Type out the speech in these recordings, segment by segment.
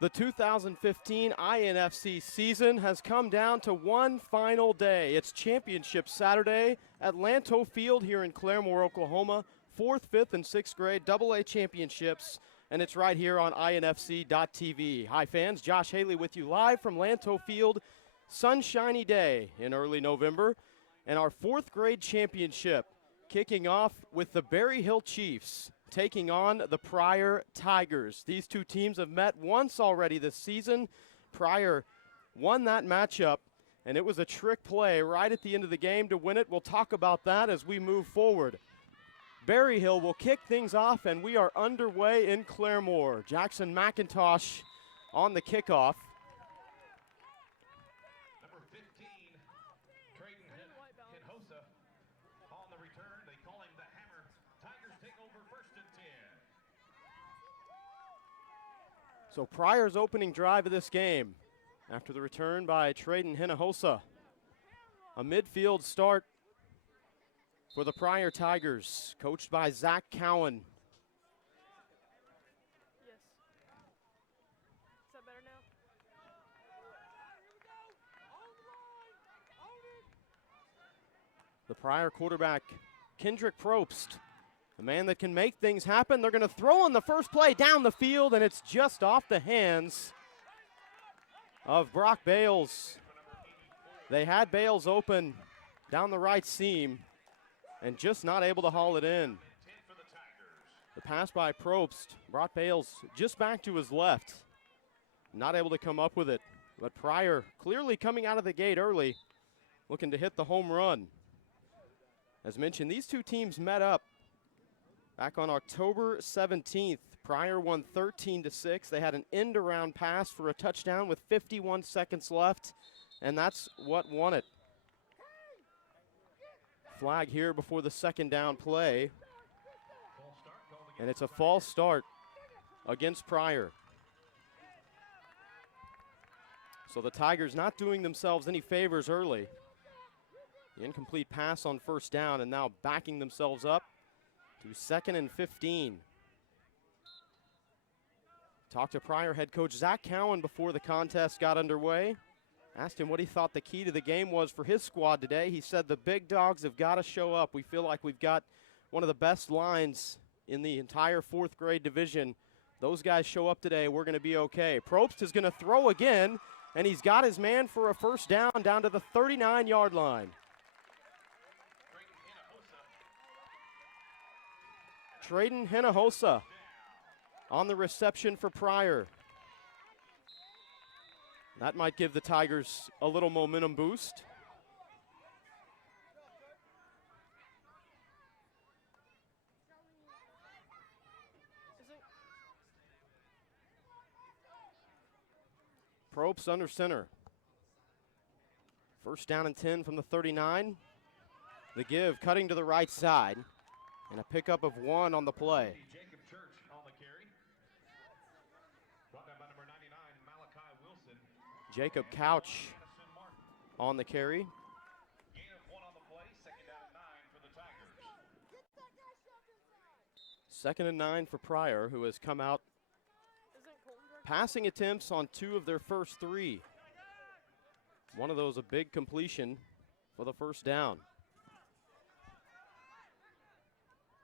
The 2015 INFC season has come down to one final day. It's Championship Saturday at Lanto Field here in Claremore, Oklahoma. 4th, 5th, and 6th grade AA championships, and it's right here on INFC.TV. Hi fans, Josh Haley with you live from Lanto Field. Sunshiny day in early November, and our 4th grade championship kicking off with the Berry Hill Chiefs taking on the Pryor Tigers. These two teams have met once already this season. Pryor won that matchup, and it was a trick play right at the end of the game to win it. We'll talk about that as we move forward. Berry Hill will kick things off, and we are underway in Claremore. Jackson McIntosh on the kickoff. Number 15, Trayden Hinojosa on the return. They call him the Hammer. Tigers take over 1st and 10. So Pryor's opening drive of this game after the return by Trayden Hinojosa. A midfield start for the Pryor Tigers, coached by Zach Cowan. Yes. Is that better now? The Pryor quarterback, Kendrick Probst, the man that can make things happen. They're going to throw on the first play down the field, and it's just off the hands of Brock Bales. They had Bales open down the right seam and just not able to haul it in. The pass by Probst brought Bales just back to his left. Not able to come up with it, but Pryor clearly coming out of the gate early, looking to hit the home run. As mentioned, these two teams met up back on October 17th. Pryor won 13-6. They had an end-around pass for a touchdown with 51 seconds left, and that's what won it. Flag here before the second down play, and it's a false start against Pryor. So the Tigers not doing themselves any favors early. The incomplete pass on first down, and now backing themselves up to 2nd and 15. Talked to Pryor head coach Zach Cowan before the contest got underway. Asked him what he thought the key to the game was for his squad today. He said the big dogs have got to show up. We feel like we've got one of the best lines in the entire 4th grade division. Those guys show up today, we're going to be okay. Probst is going to throw again, and he's got his man for a first down to the 39-yard line. Trayden Hinojosa on the reception for Pryor. That might give the Tigers a little momentum boost. Probst under center. First down and 10 from the 39. The give cutting to the right side, and a pickup of 1 on the play. Jacob Couch on the carry. Gain of 1 on the play, 2nd down and 9 for the Tigers. 2nd and 9 for Pryor, who has come out passing attempts on 2 of their first 3. One of those a big completion for the first down.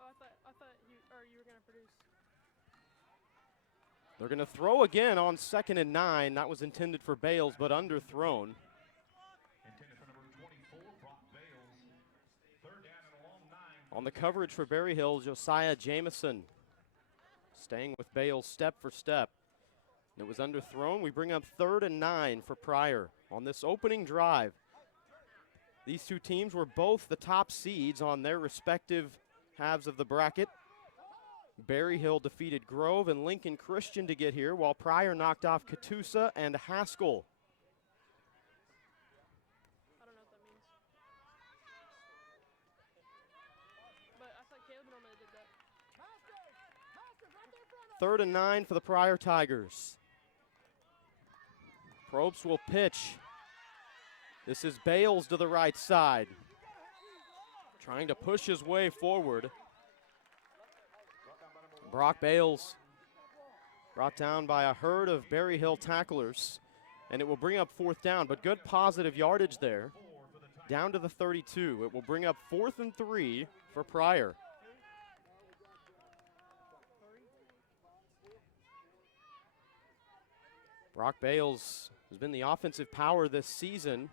Oh, I thought you were going to produce. They're going to throw again on 2nd and 9. That was intended for Bales, but underthrown. Intended for number 24, Brock Bales. 3rd down and a long 9. On the coverage for Berry Hill, Josiah Jamison staying with Bales step for step. It was underthrown. We bring up 3rd and 9 for Pryor on this opening drive. These two teams were both the top seeds on their respective halves of the bracket. Berry Hill defeated Grove and Lincoln Christian to get here, while Pryor knocked off Catoosa and Haskell. I don't know what that means. But I thought Caleb normally did that. 3rd and 9 for the Pryor Tigers. Probst will pitch. This is Bales to the right side, trying to push his way forward. Brock Bales Brought down by a herd of Berry Hill tacklers, and it will bring up 4th down, but good positive yardage there. Down to the 32. It will bring up 4th and 3 for Pryor. Brock Bales has been the offensive power this season.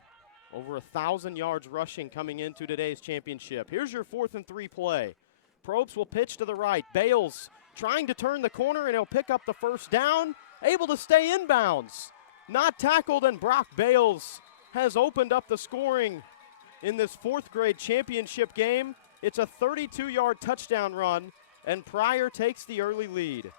Over 1,000 yards rushing coming into today's championship. Here's your 4th and 3 play. Probst will pitch to the right. Bales trying to turn the corner, and he'll pick up the 1st down. Able to stay inbounds. Not tackled, and Brock Bales has opened up the scoring in this 4th grade championship game. It's a 32-yard touchdown run, and Pryor takes the early lead.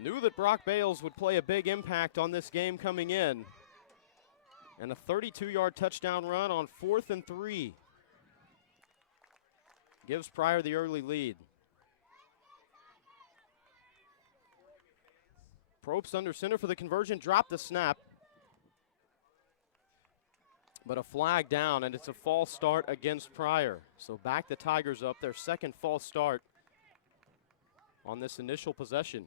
Knew that Brock Bales would play a big impact on this game coming in. And a 32-yard touchdown run on 4th and 3. Gives Pryor the early lead. Probst under center for the conversion, dropped the snap. But a flag down, and it's a false start against Pryor. So back the Tigers up, their 2nd false start on this initial possession.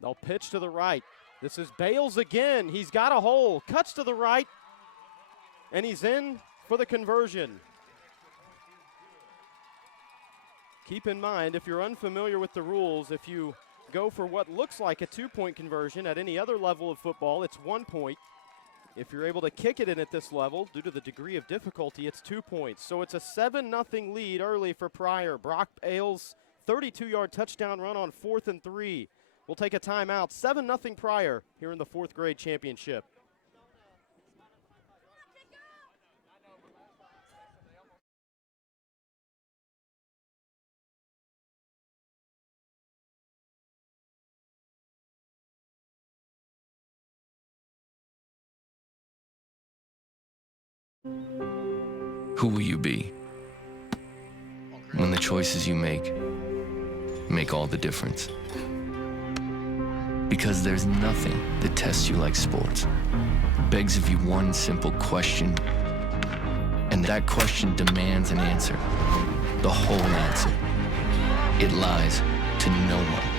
They'll pitch to the right. This is Bales again. He's got a hole, cuts to the right, and he's in for the conversion. Keep in mind, if you're unfamiliar with the rules, if you go for what looks like a 2-point conversion at any other level of football, it's 1 point. If you're able to kick it in at this level, due to the degree of difficulty, it's 2 points. So it's a 7-0 lead early for Pryor. Brock Bales, 32-yard touchdown run on 4th and 3. We'll take a timeout. 7-0 Pryor here in the 4th grade championship. Who will you be when the choices you make all the difference? Because there's nothing that tests you like sports. Begs of you one simple question, and that question demands an answer. The whole answer. It lies to no one.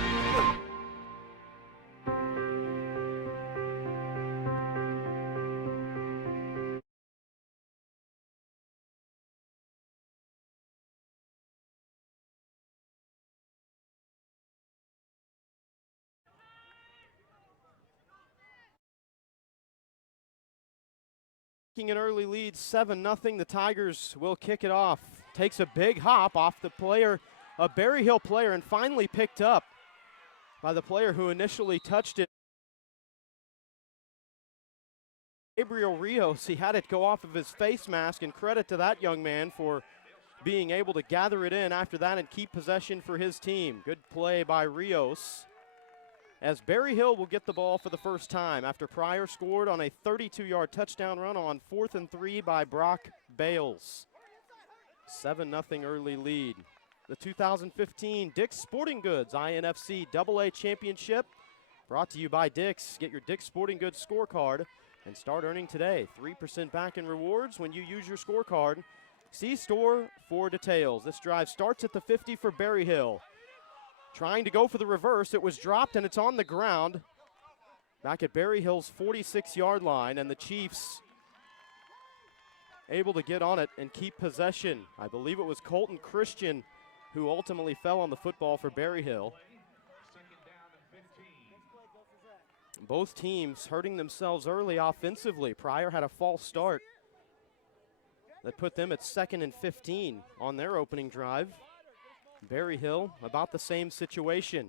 An early lead, 7-0. The Tigers will kick it off. Takes a big hop off the player, a Berry Hill player, and finally picked up by the player who initially touched it. Gabriel Rios, he had it go off of his face mask, and credit to that young man for being able to gather it in after that and keep possession for his team. Good play by Rios, as Berry Hill will get the ball for the first time after Pryor scored on a 32-yard touchdown run on 4th and 3 by Brock Bales. 7-0 early lead. The 2015 Dick's Sporting Goods INFC AA Championship brought to you by Dick's. Get your Dick's Sporting Goods scorecard and start earning today. 3% back in rewards when you use your scorecard. See store for details. This drive starts at the 50 for Berry Hill. Trying to go for the reverse. It was dropped and it's on the ground. Back at Berry Hill's 46-yard line, and the Chiefs able to get on it and keep possession. I believe it was Colton Christian who ultimately fell on the football for Berry Hill. Both teams hurting themselves early offensively. Pryor had a false start that put them at 2nd and 15 on their opening drive. Berry Hill, about the same situation.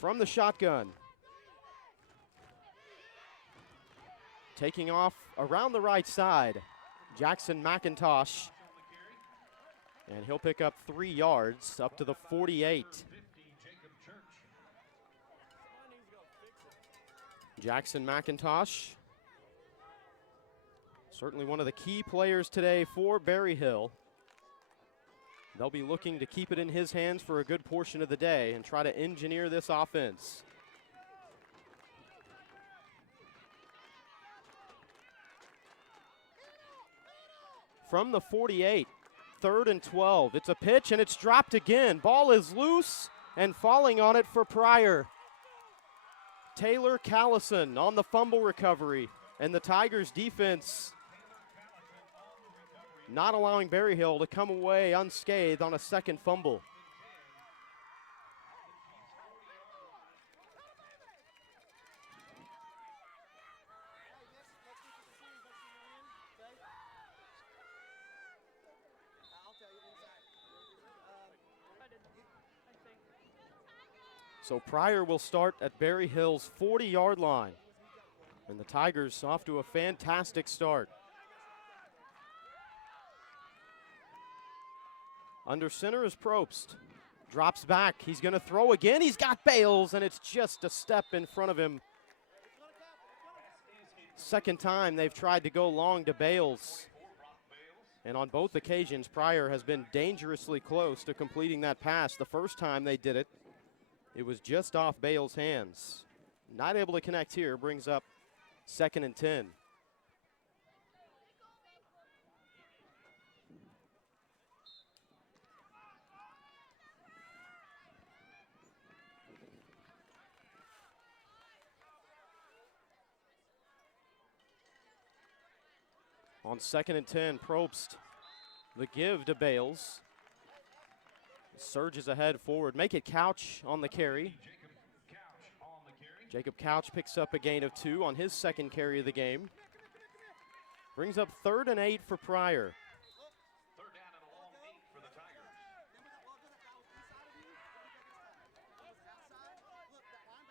from the shotgun. Taking off around the right side, Jackson McIntosh. And he'll pick up 3 yards up to the 48. Jackson McIntosh, certainly one of the key players today for Berryhill. They'll be looking to keep it in his hands for a good portion of the day and try to engineer this offense. From the 48, 3rd and 12. It's a pitch and it's dropped again. Ball is loose and falling on it for Pryor. Taylor Callison on the fumble recovery, and the Tigers defense not allowing Berryhill to come away unscathed on a second fumble. So Pryor will start at Berryhill's 40-yard line. And the Tigers off to a fantastic start. Under center is Probst. Drops back. He's going to throw again. He's got Bales, and it's just a step in front of him. Second time they've tried to go long to Bales. And on both occasions, Pryor has been dangerously close to completing that pass. The first time they did it, it was just off Bales' hands. Not able to connect here, brings up 2nd and 10. On 2nd and 10, Probst, the give to Bales. Surges ahead forward. Make it Couch on the carry. Jacob Couch picks up a gain of 2 on his 2nd carry of the game. Brings up 3rd and 8 for Pryor. 3rd down and a long 8 for the Tigers.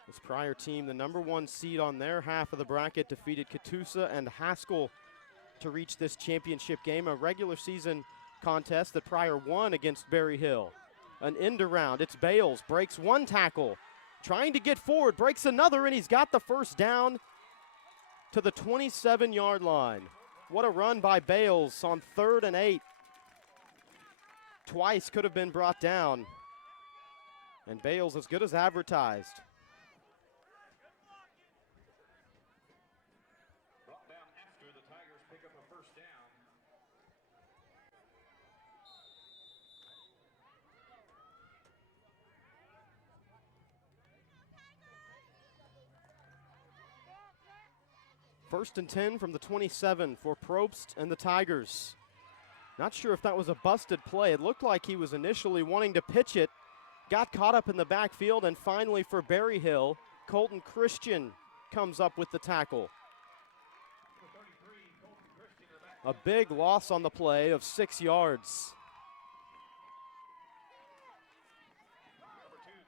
This Pryor team, the #1 seed on their half of the bracket, defeated Catoosa and Haskell to reach this championship game, a regular season contest that Pryor won against Berryhill. An end around, it's Bales, breaks 1 tackle, trying to get forward, breaks another, and he's got the first down to the 27-yard line. What a run by Bales on 3rd and 8. Twice could have been brought down, and Bales as good as advertised. Brought down after the Tigers pick up a first down. First and 10 from the 27 for Probst and the Tigers. Not sure if that was a busted play. It looked like he was initially wanting to pitch it, got caught up in the backfield, and finally for Berryhill, Colton Christian comes up with the tackle. A big loss on the play of 6 yards.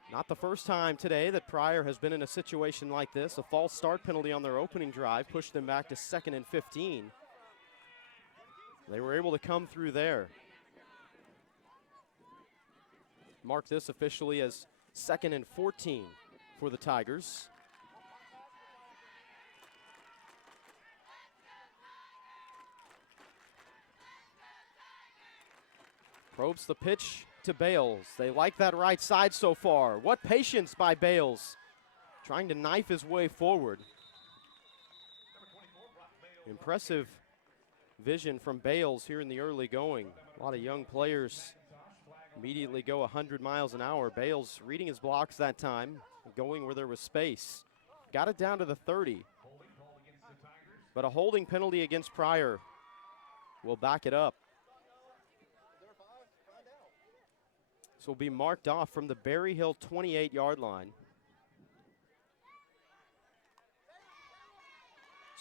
Not the first time today that Pryor has been in a situation like this. A false start penalty on their opening drive pushed them back to 2nd and 15. They were able to come through there. Mark this officially as 2nd and 14 for the Tigers. Probes the pitch to Bales. They like that right side so far. What patience by Bales, trying to knife his way forward. Impressive vision from Bales here in the early going. A lot of young players immediately go 100 miles an hour. Bales reading his blocks that time, going where there was space. Got it down to the 30. But a holding penalty against Pryor will back it up. Will be marked off from the Berryhill 28-yard line.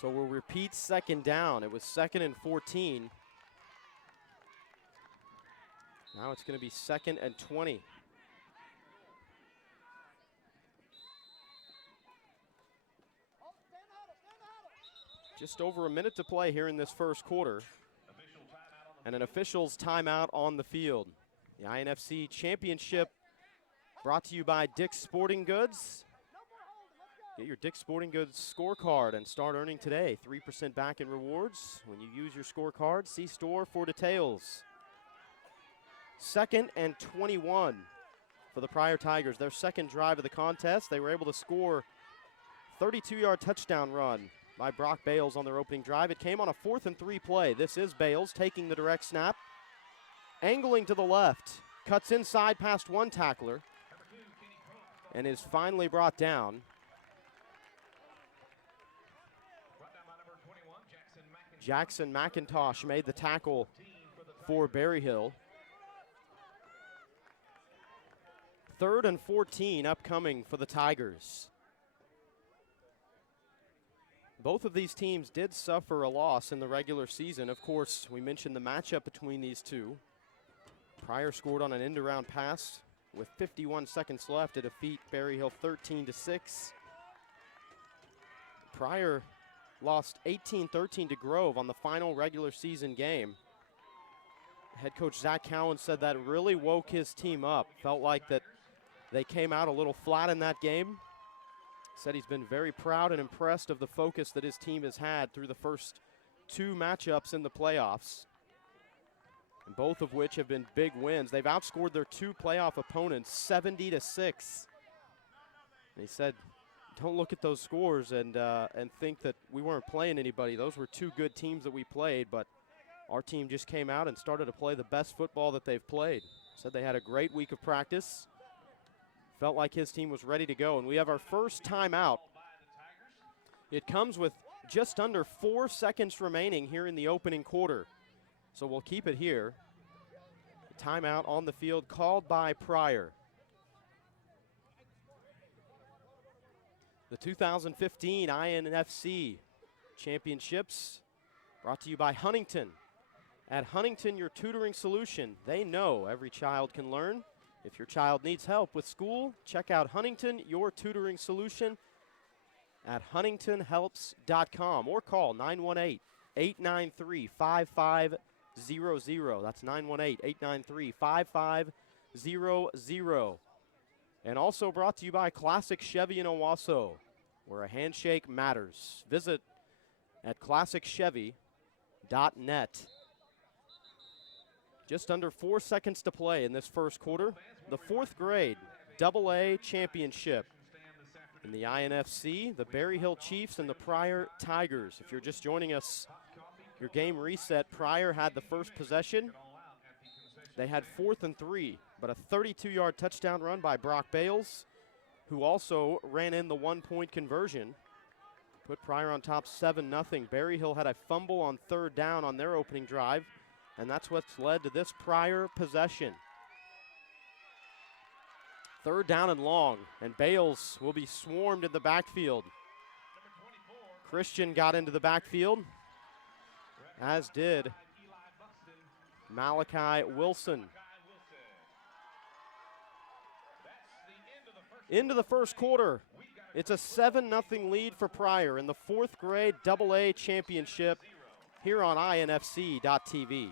So we'll repeat 2nd down. It was 2nd and 14. Now it's going to be 2nd and 20. Just over a minute to play here in this first quarter. And an official's timeout on the field. The INFC Championship brought to you by Dick's Sporting Goods. Get your Dick's Sporting Goods scorecard and start earning today. 3% back in rewards when you use your scorecard. See store for details. 2nd and 21 for the Pryor Tigers. Their second drive of the contest. They were able to score 32-yard touchdown run by Brock Bales on their opening drive. It came on a 4th and 3 play. This is Bales taking the direct snap. Angling to the left. Cuts inside past one tackler. And is finally brought down. Jackson McIntosh made the tackle for Berryhill. 3rd and 14 upcoming for the Tigers. Both of these teams did suffer a loss in the regular season. Of course, we mentioned the matchup between these two. Pryor scored on an end-around pass with 51 seconds left to defeat Berryhill 13-6. Pryor lost 18-13 to Grove on the final regular season game. Head coach Zach Cowan said that really woke his team up. Felt like that they came out a little flat in that game. Said he's been very proud and impressed of the focus that his team has had through the first 2 matchups in the playoffs, and both of which have been big wins. They've outscored their 2 playoff opponents 70-6. And he said, don't look at those scores and think that we weren't playing anybody. Those were 2 good teams that we played, but our team just came out and started to play the best football that they've played. Said they had a great week of practice. Felt like his team was ready to go, and we have our first timeout. It comes with just under 4 seconds remaining here in the opening quarter, so we'll keep it here. Timeout on the field called by Pryor. The 2015 INFC Championships brought to you by Huntington. At Huntington, your tutoring solution. They know every child can learn. If your child needs help with school, check out Huntington, your tutoring solution at huntingtonhelps.com or call 918-893-5500. That's 918-893-5500. And also brought to you by Classic Chevy in Owasso, where a handshake matters. Visit at classicchevy.net. Just under 4 seconds to play in this first quarter. The 4th grade AA championship in the INFC, the Berryhill Chiefs and the Pryor Tigers. If you're just joining us, your game reset. Pryor had the first possession. They had 4th and 3, but a 32-yard touchdown run by Brock Bales, who also ran in the 1-point conversion. Put Pryor on top 7-0. Berryhill had a fumble on 3rd down on their opening drive, and that's what's led to this Pryor possession. 3rd down and long, and Bales will be swarmed in the backfield. Christian got into the backfield, as did Malachi Wilson. Into the first quarter, it's a 7-0 lead for Pryor in the 4th grade AA championship here on INFC.TV.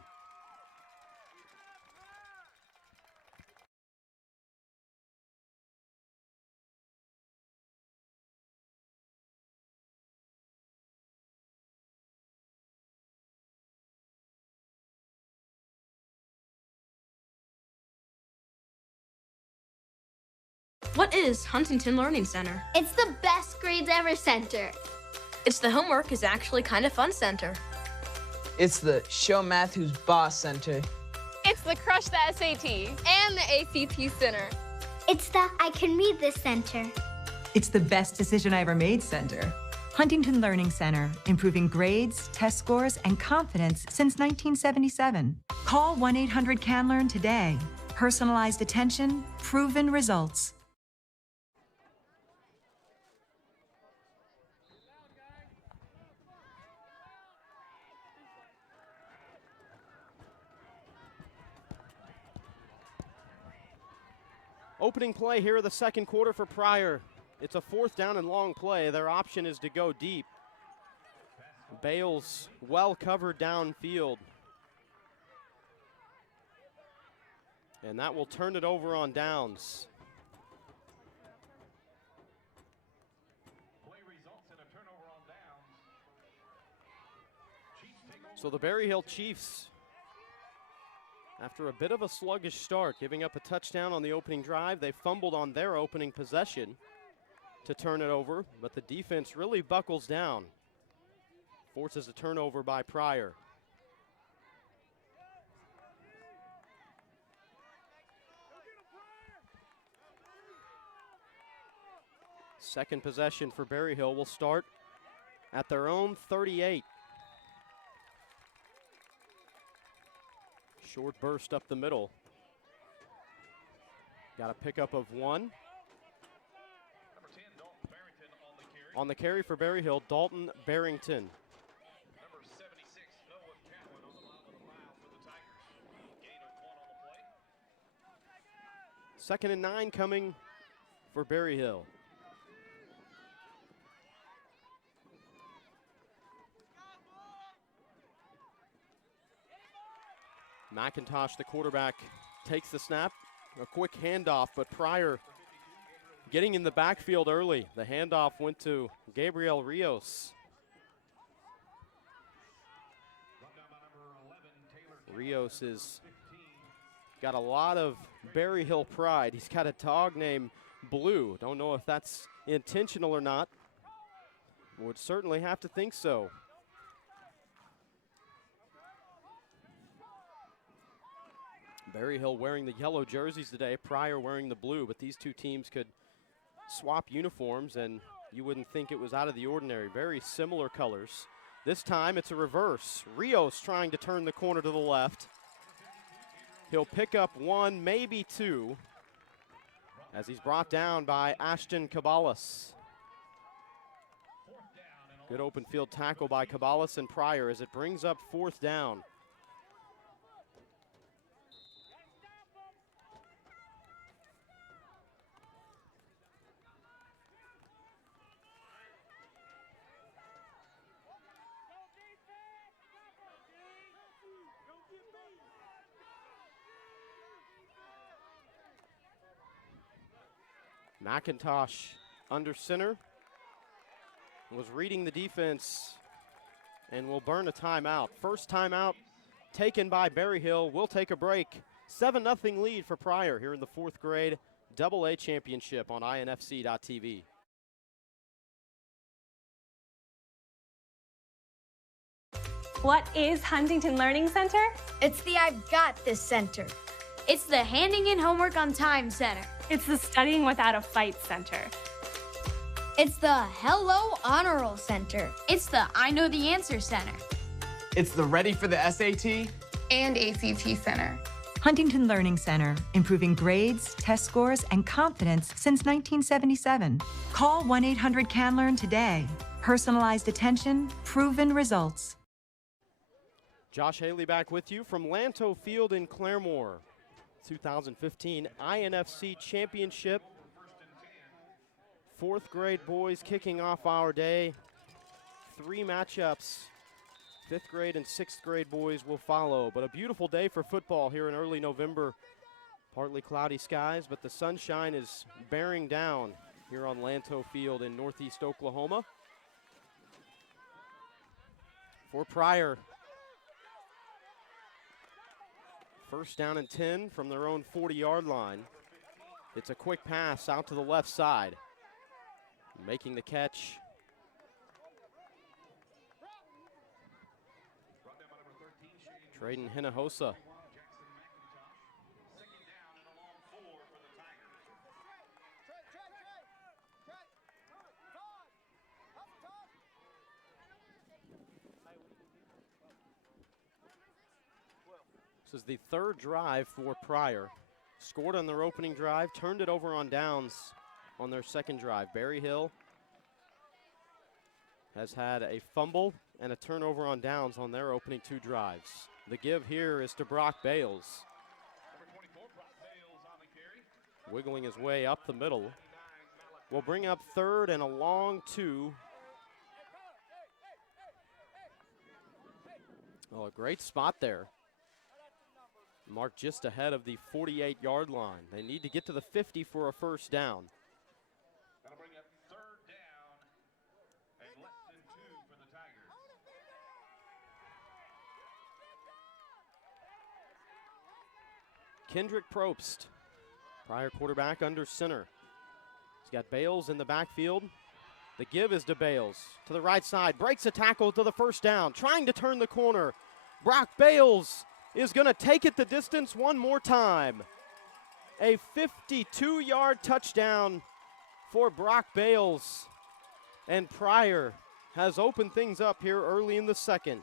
What is Huntington Learning Center? It's the best grades ever center. It's the homework is actually kind of fun center. It's the Show Math Who's Boss Center. It's the Crush the SAT and the ACT Center. It's the I Can Read This Center. It's the Best Decision I Ever Made Center. Huntington Learning Center, improving grades, test scores, and confidence since 1977. Call 1-800-CAN-LEARN today. Personalized attention, proven results. Opening play here of the second quarter for Pryor. It's a 4th down and long play. Their option is to go deep. Bales well covered downfield. And that will turn it over on downs. Play results in a turnover on downs. Chiefs take over. So the Berry Hill Chiefs, after a bit of a sluggish start, giving up a touchdown on the opening drive, they fumbled on their opening possession to turn it over, but the defense really buckles down. Forces a turnover by Pryor. Second possession for Berry Hill will start at their own 38. Short burst up the middle. Got a pickup of 1. Number 10, Dalton Barrington on the carry. On the carry for Berry Hill, Dalton Barrington. Number 76, Noah Cowan on the line with a foul for the Tigers. Gain of 1 on the play. Second and 9 coming for Berry Hill. McIntosh, the quarterback, takes the snap. A quick handoff, but Pryor getting in the backfield early. The handoff went to Gabriel Rios. Rios has got a lot of Berry Hill pride. He's got a dog named Blue. Don't know if that's intentional or not. Would certainly have to think so. Berry Hill wearing the yellow jerseys today, Pryor wearing the blue, but these two teams could swap uniforms and you wouldn't think it was out of the ordinary. Very similar colors. This time it's a reverse. Rios trying to turn the corner to the left. He'll pick up 1, maybe 2, as he's brought down by Ashton Caballas. Good open field tackle by Caballas and Pryor as it brings up 4th down. McIntosh under center, was reading the defense and will burn a timeout. First timeout taken by Berry Hill. We'll take a break. 7-0 lead for Pryor here in the 4th grade AA championship on INFC.TV. What is Huntington Learning Center? It's the I've Got This Center. It's the Handing in Homework on Time Center. It's the Studying Without a Fight Center. It's the Hello Honor Roll Center. It's the I Know the Answer Center. It's the Ready for the SAT And ACT Center. Huntington Learning Center, improving grades, test scores, and confidence since 1977. Call 1-800-CAN-LEARN today. Personalized attention, proven results. Josh Haley back with you from Lanto Field in Claremore. 2015 INFC Championship. 4th grade boys kicking off our day. 3 matchups. 5th grade and 6th grade boys will follow. But a beautiful day for football here in early November. Partly cloudy skies, but the sunshine is bearing down here on Lanto Field in northeast Oklahoma. For Pryor, first down and 10 from their own 40-yard line. It's a quick pass out to the left side. Making the catch. Traden Hinojosa. This is the 3rd drive for Pryor. Scored on their opening drive, turned it over on downs on their 2nd drive. Berry Hill has had a fumble and a turnover on downs on their opening 2 drives. The give here is to Brock Bales. Wiggling his way up the middle. Will bring up 3rd and a long 2. Oh, a great spot there. Marked just ahead of the 48-yard line. They need to get to the 50 for a first down. That'll bring up third down and less than 2 for the Tigers. Kendrick Probst, Pryor quarterback under center. He's got Bales in the backfield. The give is to Bales. To the right side, breaks a tackle to the first down, trying to turn the corner. Brock Bales is going to take it the distance one more time. A 52-yard touchdown for Brock Bales. And Pryor has opened things up here early in the second.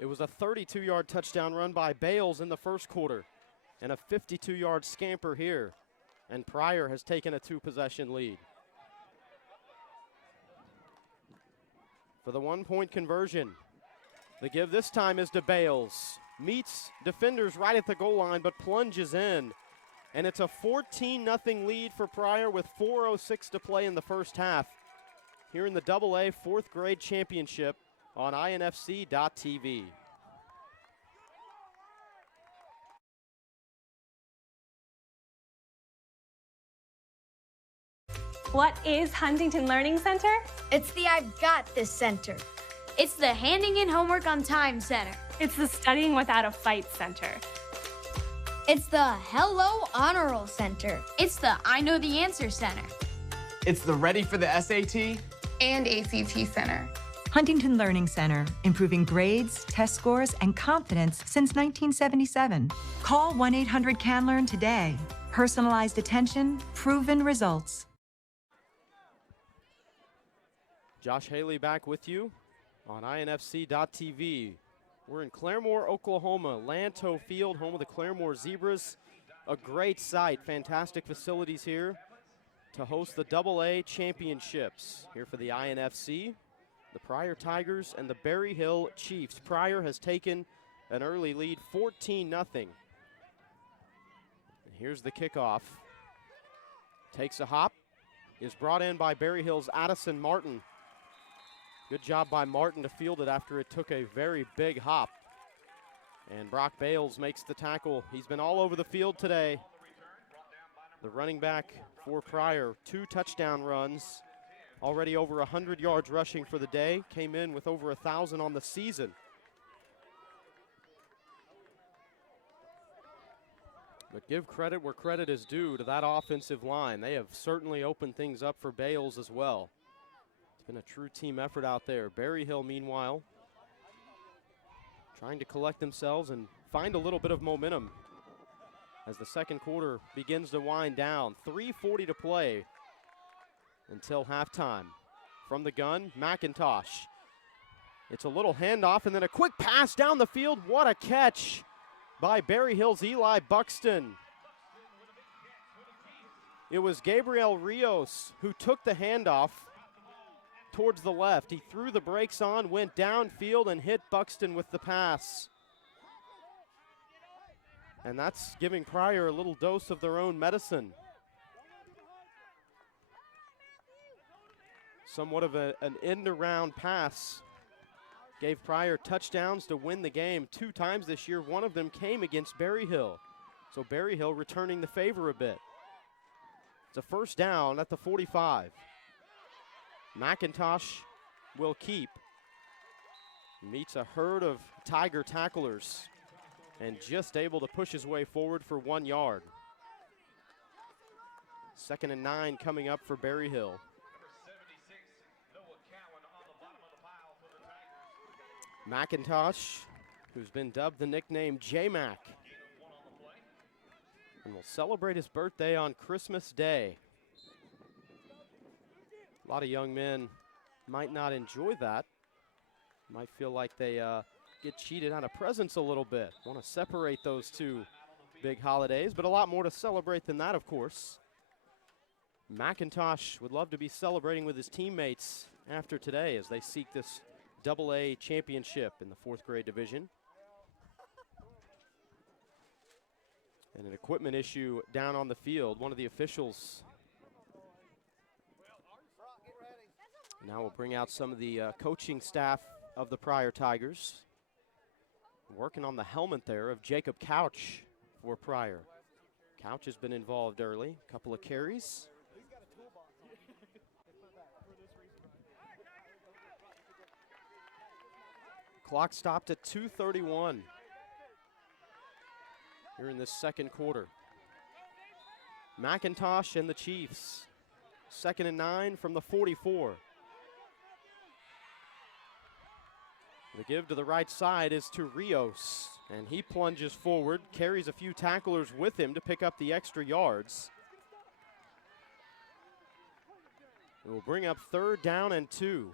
It was a 32-yard touchdown run by Bales in the first quarter and a 52-yard scamper here. And Pryor has taken a 2-possession lead. For the 1-point conversion, the give this time is to Bales. Meets defenders right at the goal line but plunges in. And it's a 14-0 lead for Pryor with 4:06 to play in the first half. Here in the AA 4th grade championship on INFC.TV. What is Huntington Learning Center? It's the I've Got This Center. It's the Handing in Homework on Time Center. It's the Studying Without a Fight Center. It's the Hello Honor Roll Center. It's the I Know the Answer Center. It's the Ready for the SAT And ACT Center. Huntington Learning Center, improving grades, test scores, and confidence since 1977. Call 1-800-CAN-LEARN today. Personalized attention, proven results. Josh Haley back with you on INFC.TV. We're in Claremore, Oklahoma, Lanto Field, home of the Claremore Zebras. A great site, fantastic facilities here to host the AA championships. Here for the INFC, the Pryor Tigers and the Berry Hill Chiefs. Pryor has taken an early lead, 14-0. And here's the kickoff. Takes a hop, is brought in by Berry Hill's Addison Martin. Good job by Martin to field it after it took a very big hop. And Brock Bales makes the tackle. He's been all over the field today. The running back for Pryor, 2 touchdown runs. Already over 100 yards rushing for the day. Came in with over 1,000 on the season. But give credit where credit is due to that offensive line. They have certainly opened things up for Bales as well. Been a true team effort out there. Berry Hill, meanwhile, trying to collect themselves and find a little bit of momentum as the second quarter begins to wind down. 3:40 to play until halftime. From the gun, McIntosh. It's a little handoff and then a quick pass down the field. What a catch by Berry Hill's Eli Buxton. It was Gabriel Rios who took the handoff towards the left. He threw the brakes on, went downfield, and hit Buxton with the pass. And that's giving Pryor a little dose of their own medicine. Somewhat of an end-around pass. Gave Pryor touchdowns to win the game 2 times this year. One of them came against Berry Hill. So Berry Hill returning the favor a bit. It's a first down at the 45. McIntosh will keep. Meets a herd of Tiger tacklers and just able to push his way forward for 1 yard. 2nd and 9 coming up for Berry Hill. McIntosh, who's been dubbed the nickname J-Mac, and will celebrate his birthday on Christmas Day. A lot of young men might not enjoy that. Might feel like they get cheated out of presents a little bit. Want to separate those 2 big holidays, but a lot more to celebrate than that, of course. McIntosh would love to be celebrating with his teammates after today as they seek this AA championship in the 4th grade division. And an equipment issue down on the field. One of the officials now will bring out some of the coaching staff of the Pryor Tigers. Working on the helmet there of Jacob Couch for Pryor. Couch has been involved early, a couple of carries. Clock stopped at 2:31 here in this second quarter. McIntosh and the Chiefs. 2nd and 9 from the 44. The give to the right side is to Rios, and he plunges forward, carries a few tacklers with him to pick up the extra yards. It will bring up 3rd down and 2.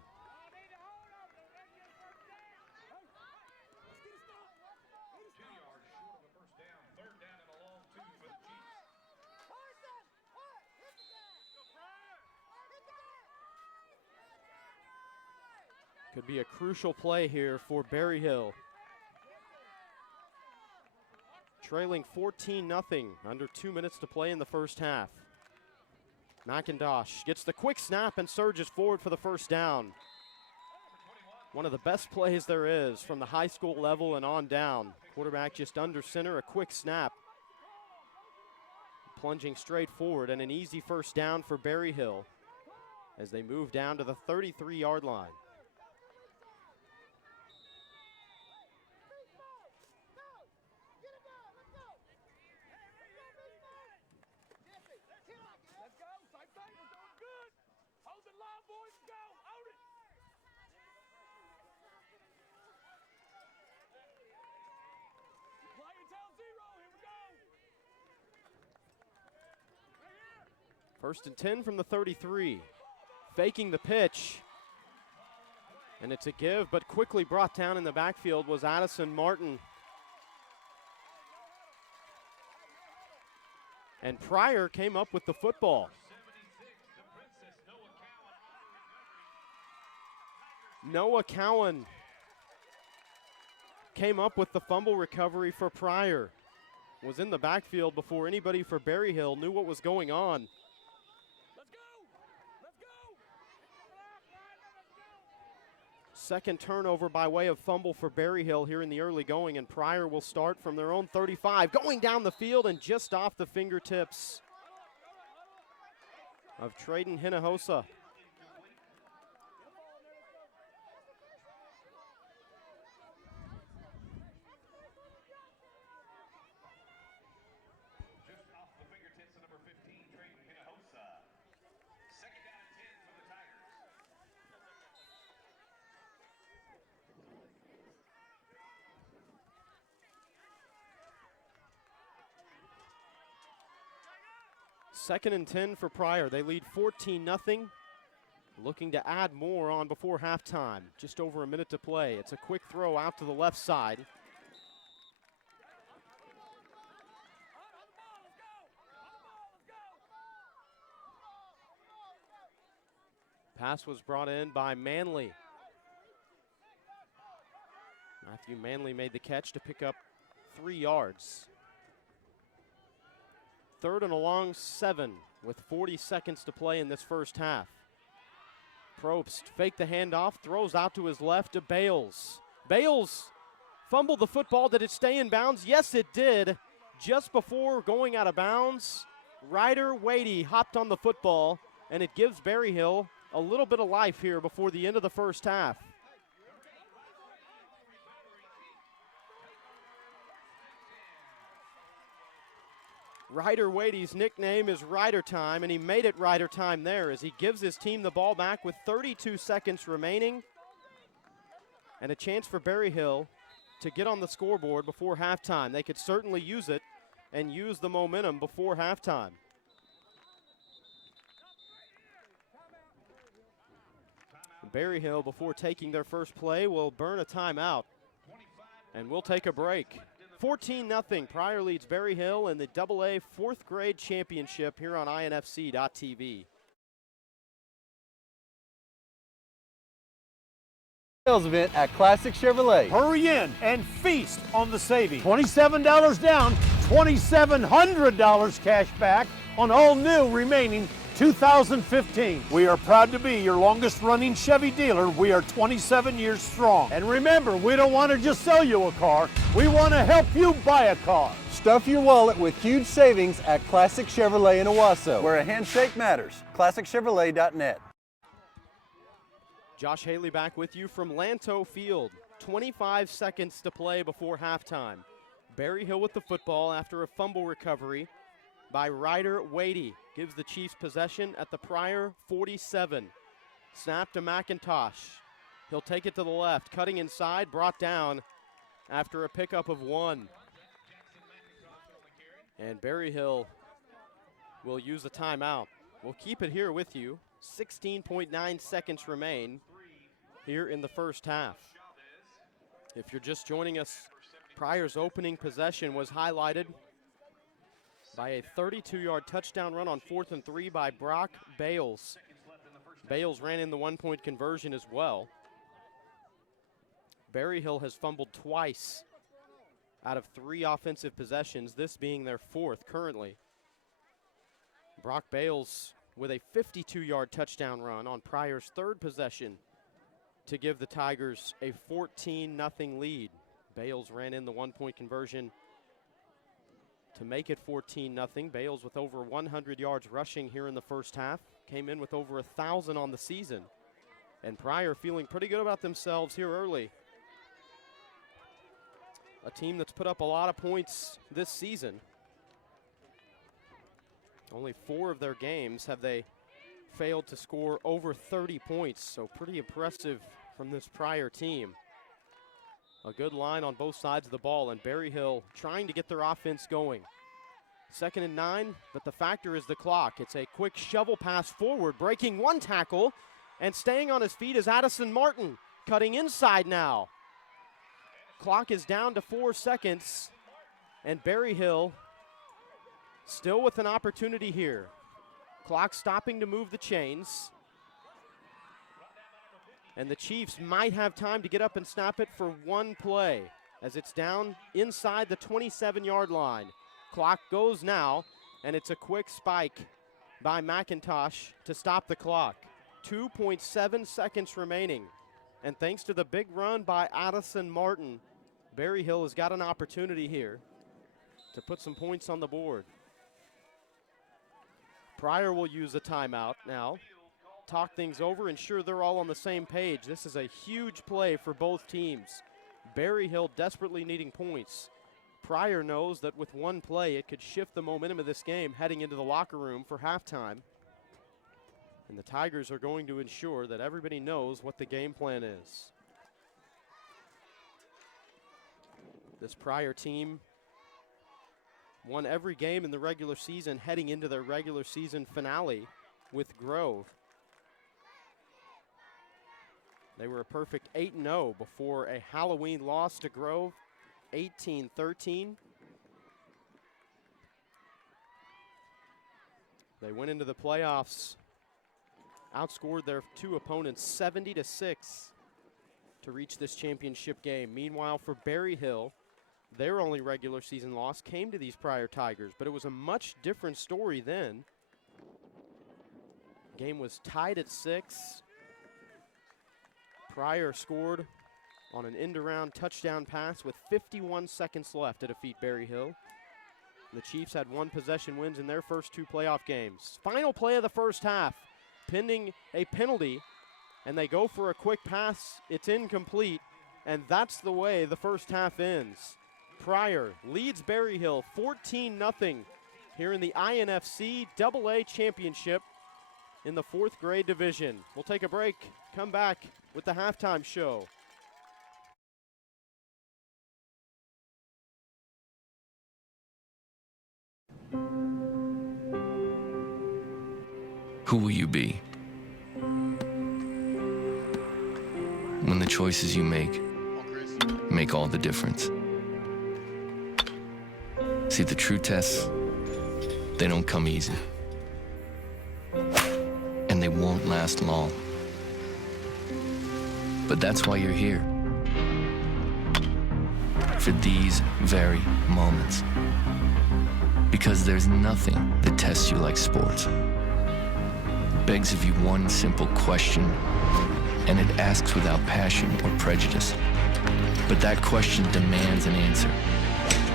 Could be a crucial play here for Berryhill. Trailing 14-0, under 2 minutes to play in the first half. McIntosh gets the quick snap and surges forward for the first down. One of the best plays there is from the high school level and on down. Quarterback just under center, a quick snap. Plunging straight forward, and an easy first down for Berryhill as they move down to the 33-yard line. First and 10 from the 33. Faking the pitch. And it's a give, but quickly brought down in the backfield was Addison Martin. And Pryor came up with the football. Noah Cowan came up with the fumble recovery for Pryor. Was in the backfield before anybody for Berryhill knew what was going on. Second turnover by way of fumble for Berryhill here in the early going, and Pryor will start from their own 35, going down the field and just off the fingertips of Traden Hinojosa. Second and 10 for Pryor. They lead 14-0. Looking to add more on before halftime. Just over a minute to play. It's a quick throw out to the left side. Pass was brought in by Manley. Matthew Manley made the catch to pick up 3 yards. 3rd and a long 7 with 40 seconds to play in this first half. Probst faked the handoff, throws out to his left to Bales. Bales fumbled the football. Did it stay in bounds? Yes, it did. Just before going out of bounds, Ryder Wadey hopped on the football, and it gives Berryhill a little bit of life here before the end of the first half. Ryder Wadey's nickname is Ryder Time, and he made it Ryder Time there as he gives his team the ball back with 32 seconds remaining and a chance for Berryhill to get on the scoreboard before halftime. They could certainly use it and use the momentum before halftime. Berryhill, before taking their first play, will burn a timeout, and we'll take a break. 14-0, Pryor leads Berryhill in the AA 4th grade championship here on INFC.TV. sales event at Classic Chevrolet. Hurry in and feast on the savings. $27 down, $2,700 cash back on all new remaining 2015. We are proud to be your longest running Chevy dealer. We are 27 years strong. And remember, we don't want to just sell you a car. We want to help you buy a car. Stuff your wallet with huge savings at Classic Chevrolet in Owasso, where a handshake matters. ClassicChevrolet.net. Josh Haley back with you from Lanto Field. 25 seconds to play before halftime. Berryhill with the football after a fumble recovery by Ryder Wadey. Gives the Chiefs possession at the Pryor 47. Snap to McIntosh. He'll take it to the left, cutting inside, brought down after a pickup of 1. And Berryhill will use a timeout. We'll keep it here with you. 16.9 seconds remain here in the first half. If you're just joining us, Pryor's opening possession was highlighted by a 32-yard touchdown run on 4th and 3 by Brock Bales. Bales ran in the 1-point conversion as well. Berryhill has fumbled twice out of 3 offensive possessions, this being their 4th currently. Brock Bales with a 52-yard touchdown run on Pryor's 3rd possession to give the Tigers a 14-0 lead. Bales ran in the 1-point conversion to make it 14-0. Bales with over 100 yards rushing here in the first half. Came in with over 1,000 on the season. And Pryor feeling pretty good about themselves here early. A team that's put up a lot of points this season. Only 4 of their games have they failed to score over 30 points, so pretty impressive from this Pryor team. A good line on both sides of the ball, and Berryhill trying to get their offense going. 2nd and 9, but the factor is the clock. It's a quick shovel pass forward, breaking 1 tackle, and staying on his feet is Addison Martin, cutting inside now. Clock is down to 4 seconds, and Berryhill still with an opportunity here. Clock stopping to move the chains. And the Chiefs might have time to get up and snap it for 1 play as it's down inside the 27-yard line. Clock goes now, and it's a quick spike by McIntosh to stop the clock. 2.7 seconds remaining. And thanks to the big run by Addison Martin, Berryhill has got an opportunity here to put some points on the board. Pryor will use a timeout now. Talk things over, ensure they're all on the same page. This is a huge play for both teams. Berryhill desperately needing points. Pryor knows that with 1 play, it could shift the momentum of this game heading into the locker room for halftime. And the Tigers are going to ensure that everybody knows what the game plan is. This Pryor team won every game in the regular season heading into their regular season finale with Grove. They were a perfect 8-0 before a Halloween loss to Grove, 18-13. They went into the playoffs, outscored their 2 opponents 70-6 to reach this championship game. Meanwhile, for Berryhill, their only regular season loss came to these Pryor Tigers, but it was a much different story then. Game was tied at 6. Pryor scored on an end-around touchdown pass with 51 seconds left to defeat Berryhill. The Chiefs had 1 possession wins in their first 2 playoff games. Final play of the first half, pending a penalty, and they go for a quick pass. It's incomplete, and that's the way the first half ends. Pryor leads Berryhill 14-0 here in the INFC AA Championship in the 4th grade division. We'll take a break, come back with the halftime show. Who will you be? When the choices you make all the difference. See, the true tests, they don't come easy. And they won't last long. But that's why you're here. For these very moments. Because there's nothing that tests you like sports. It begs of you one simple question, and it asks without passion or prejudice. But that question demands an answer.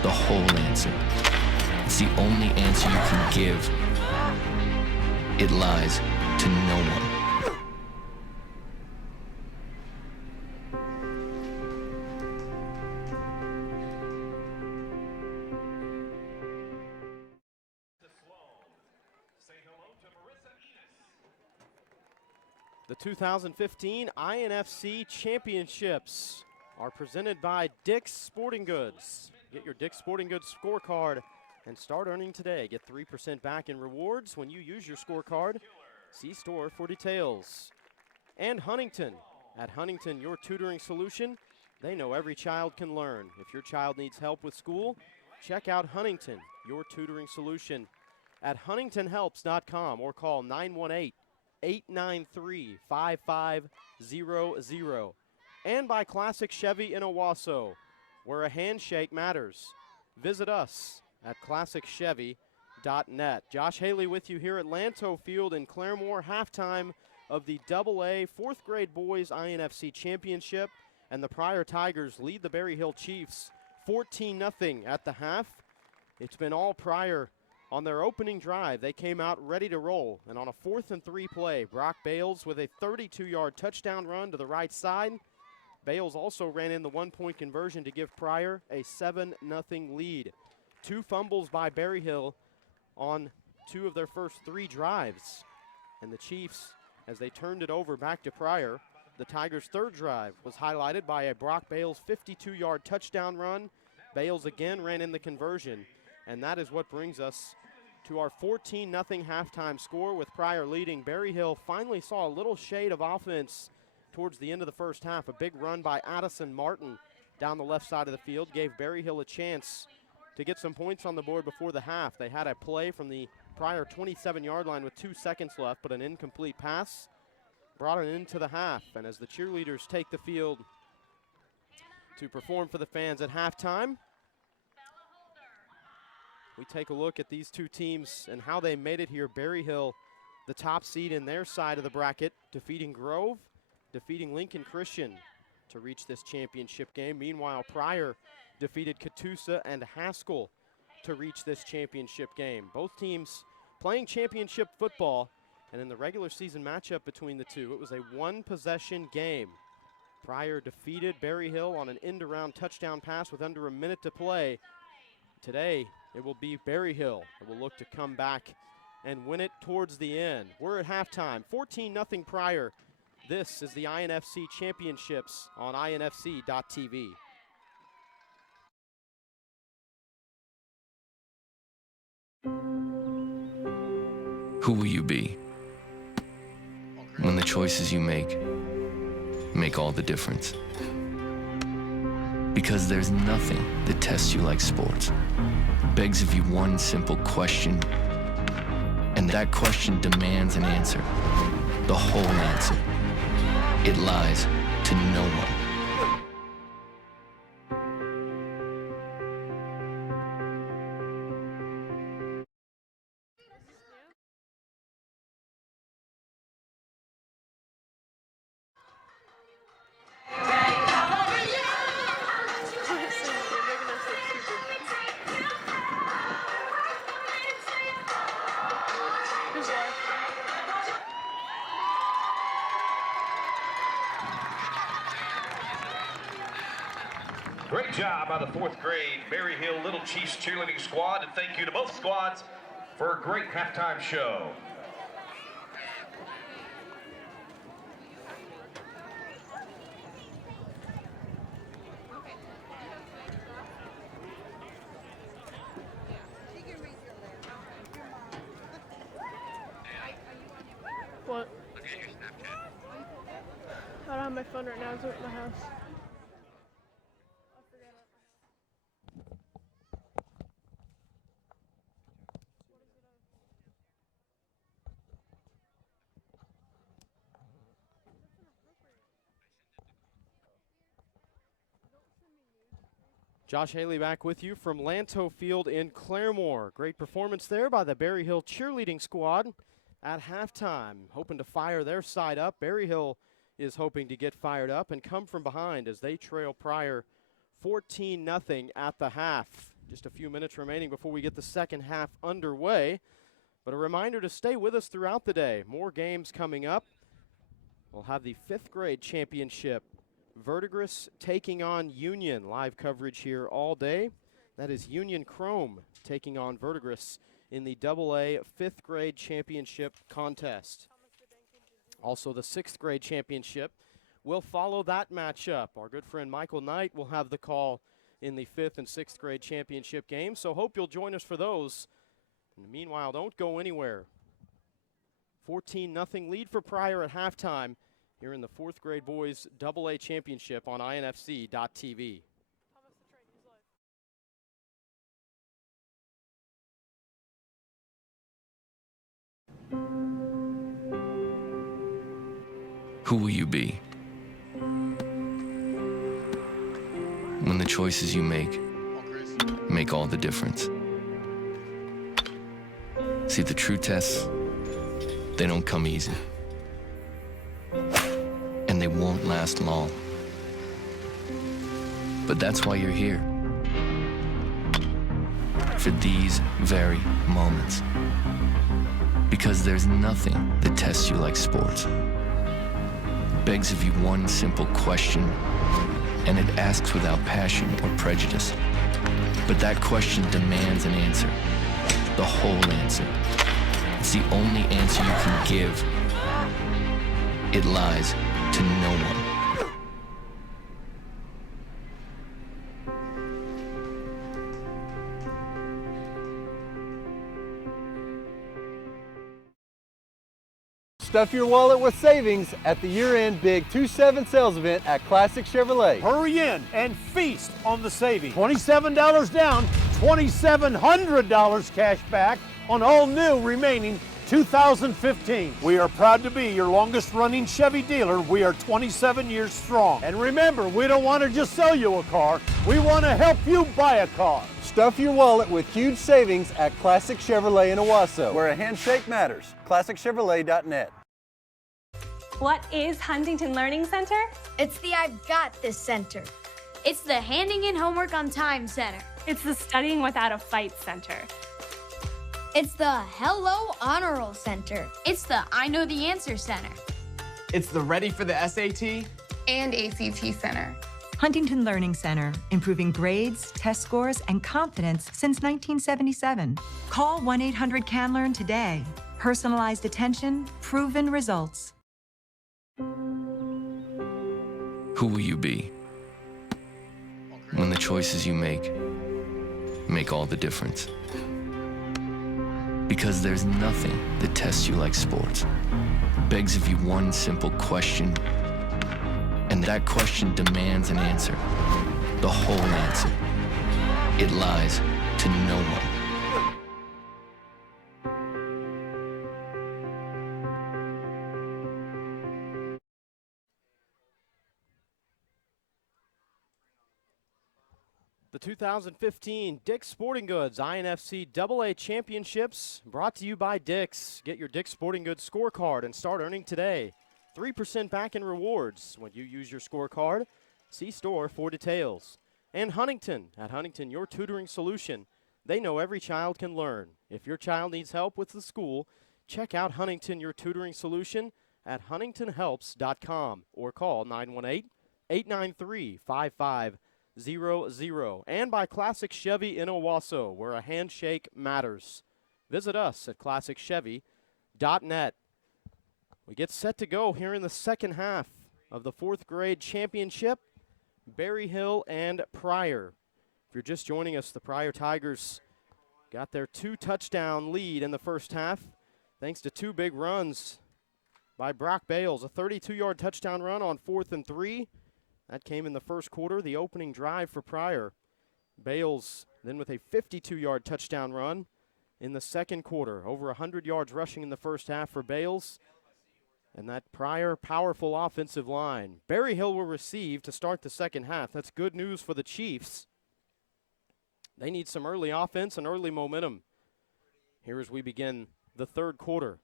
The whole answer. It's the only answer you can give. It lies to no one. The 2015 INFC Championships are presented by Dick's Sporting Goods. Get your Dick's Sporting Goods scorecard and start earning today. Get 3% back in rewards when you use your scorecard. See store for details. And Huntington. At Huntington, your tutoring solution. They know every child can learn. If your child needs help with school, check out Huntington, your tutoring solution, at huntingtonhelps.com or call 918-893-5500. And by Classic Chevy in Owasso, where a handshake matters. Visit us at ClassicChevy.net. Josh Haley with you here at Lanto Field in Claremore, halftime of the AA 4th grade boys INFC Championship. And the Pryor Tigers lead the Berry Hill Chiefs 14-0 at the half. It's been all Pryor. On their opening drive, they came out ready to roll. And on a 4th and 3 play, Brock Bales with a 32-yard touchdown run to the right side. Bales also ran in the 1-point conversion to give Pryor a 7-0 lead. 2 fumbles by Berry Hill on 2 of their first 3 drives. And the Chiefs, as they turned it over back to Pryor, the Tigers' 3rd drive was highlighted by a Brock Bales 52-yard touchdown run. Bales again ran in the conversion. And that is what brings us to our 14-0 halftime score with Pryor leading. Berry Hill finally saw a little shade of offense towards the end of the first half. A big run by Addison Martin down the left side of the field gave Berry Hill a chance to get some points on the board before the half. They had a play from the Pryor 27-yard line with 2 seconds left, but an incomplete pass brought it into the half. And as the cheerleaders take the field to perform for the fans at halftime, we take a look at these two teams and how they made it here. Berry Hill, the top seed in their side of the bracket, defeating Grove, defeating Lincoln Christian to reach this championship game. Meanwhile, Pryor defeated Catoosa and Haskell to reach this championship game. Both teams playing championship football, and in the regular season matchup between the two, it was a 1-possession game. Pryor defeated Berry Hill on an end-around touchdown pass with under a minute to play. Today, it will be Berry Hill that will look to come back and win it towards the end. We're at halftime, 14-0 Pryor. This is the INFC Championships on INFC.TV. Who will you be when the choices you make all the difference? Because there's nothing that tests you like sports. It begs of you one simple question, and that question demands an answer. The whole answer. It lies to no one. Great job by the 4th grade Berry Hill Little Chiefs cheerleading squad, and thank you to both squads for a great halftime show. What? I don't have my phone right now. It's at my house. Josh Haley back with you from Lanto Field in Claremore. Great performance there by the Berry Hill cheerleading squad at halftime. Hoping to fire their side up. Berry Hill is hoping to get fired up and come from behind as they trail Pryor 14-0 at the half. Just a few minutes remaining before we get the second half underway. But a reminder to stay with us throughout the day. More games coming up. We'll have the 5th grade championship. Verdigris taking on Union. Live coverage here all day. That is Union Chrome taking on Verdigris in the AA 5th grade championship contest. Also the 6th grade championship will follow that matchup. Our good friend Michael Knight will have the call in the 5th and 6th grade championship games, so hope you'll join us for those. And meanwhile, don't go anywhere. 14-0 lead for Pryor at halftime here in the 4th grade boys AA championship on INFC.TV. Who will you be? When the choices you make all the difference. See, the true tests, they don't come easy. And they won't last long. But that's why you're here. For these very moments. Because there's nothing that tests you like sports. It begs of you one simple question, and it asks without passion or prejudice. But that question demands an answer. The whole answer. It's the only answer you can give. It lies to no one. Stuff your wallet with savings at the year-end Big 2-7 sales event at Classic Chevrolet. Hurry in and feast on the savings. $27 down, $2,700 cash back on all new remaining 2015. We are proud to be your longest running Chevy dealer. We are 27 years strong. And remember, we don't want to just sell you a car. We want to help you buy a car. Stuff your wallet with huge savings at Classic Chevrolet in Owasso, where a handshake matters. ClassicChevrolet.net. What is Huntington Learning Center? It's the I've Got This Center. It's the Handing in Homework on Time Center. It's the Studying Without a Fight Center. It's the Hello Honor Roll Center. It's the I Know the Answer Center. It's the Ready for the SAT And ACT Center. Huntington Learning Center, improving grades, test scores, and confidence since 1977. Call 1-800-CAN-LEARN today. Personalized attention, proven results. Who will you be? When the choices you make all the difference. Because there's nothing that tests you like sports. It begs of you one simple question, and that question demands an answer. The whole answer. It lies to no one. The 2015 Dick's Sporting Goods INFC AA Championships brought to you by Dick's. Get your Dick's Sporting Goods scorecard and start earning today. 3% back in rewards when you use your scorecard. See store for details. And Huntington. At Huntington, your tutoring solution. They know every child can learn. If your child needs help with the school, check out Huntington, your tutoring solution at huntingtonhelps.com or call 918-893-5500. And by Classic Chevy in Owasso, where a handshake matters. Visit us at ClassicChevy.net. We get set to go here in the second half of the 4th grade championship. Berry Hill and Pryor. If you're just joining us, the Pryor Tigers got their 2-touchdown lead in the first half, thanks to 2 big runs by Brock Bales. A 32-yard touchdown run on 4th and 3. That came in the first quarter, the opening drive for Pryor. Bales then with a 52-yard touchdown run in the second quarter. Over 100 yards rushing in the first half for Bales. And that Pryor powerful offensive line. Berry Hill will receive to start the second half. That's good news for the Chiefs. They need some early offense and early momentum here as we begin the third quarter.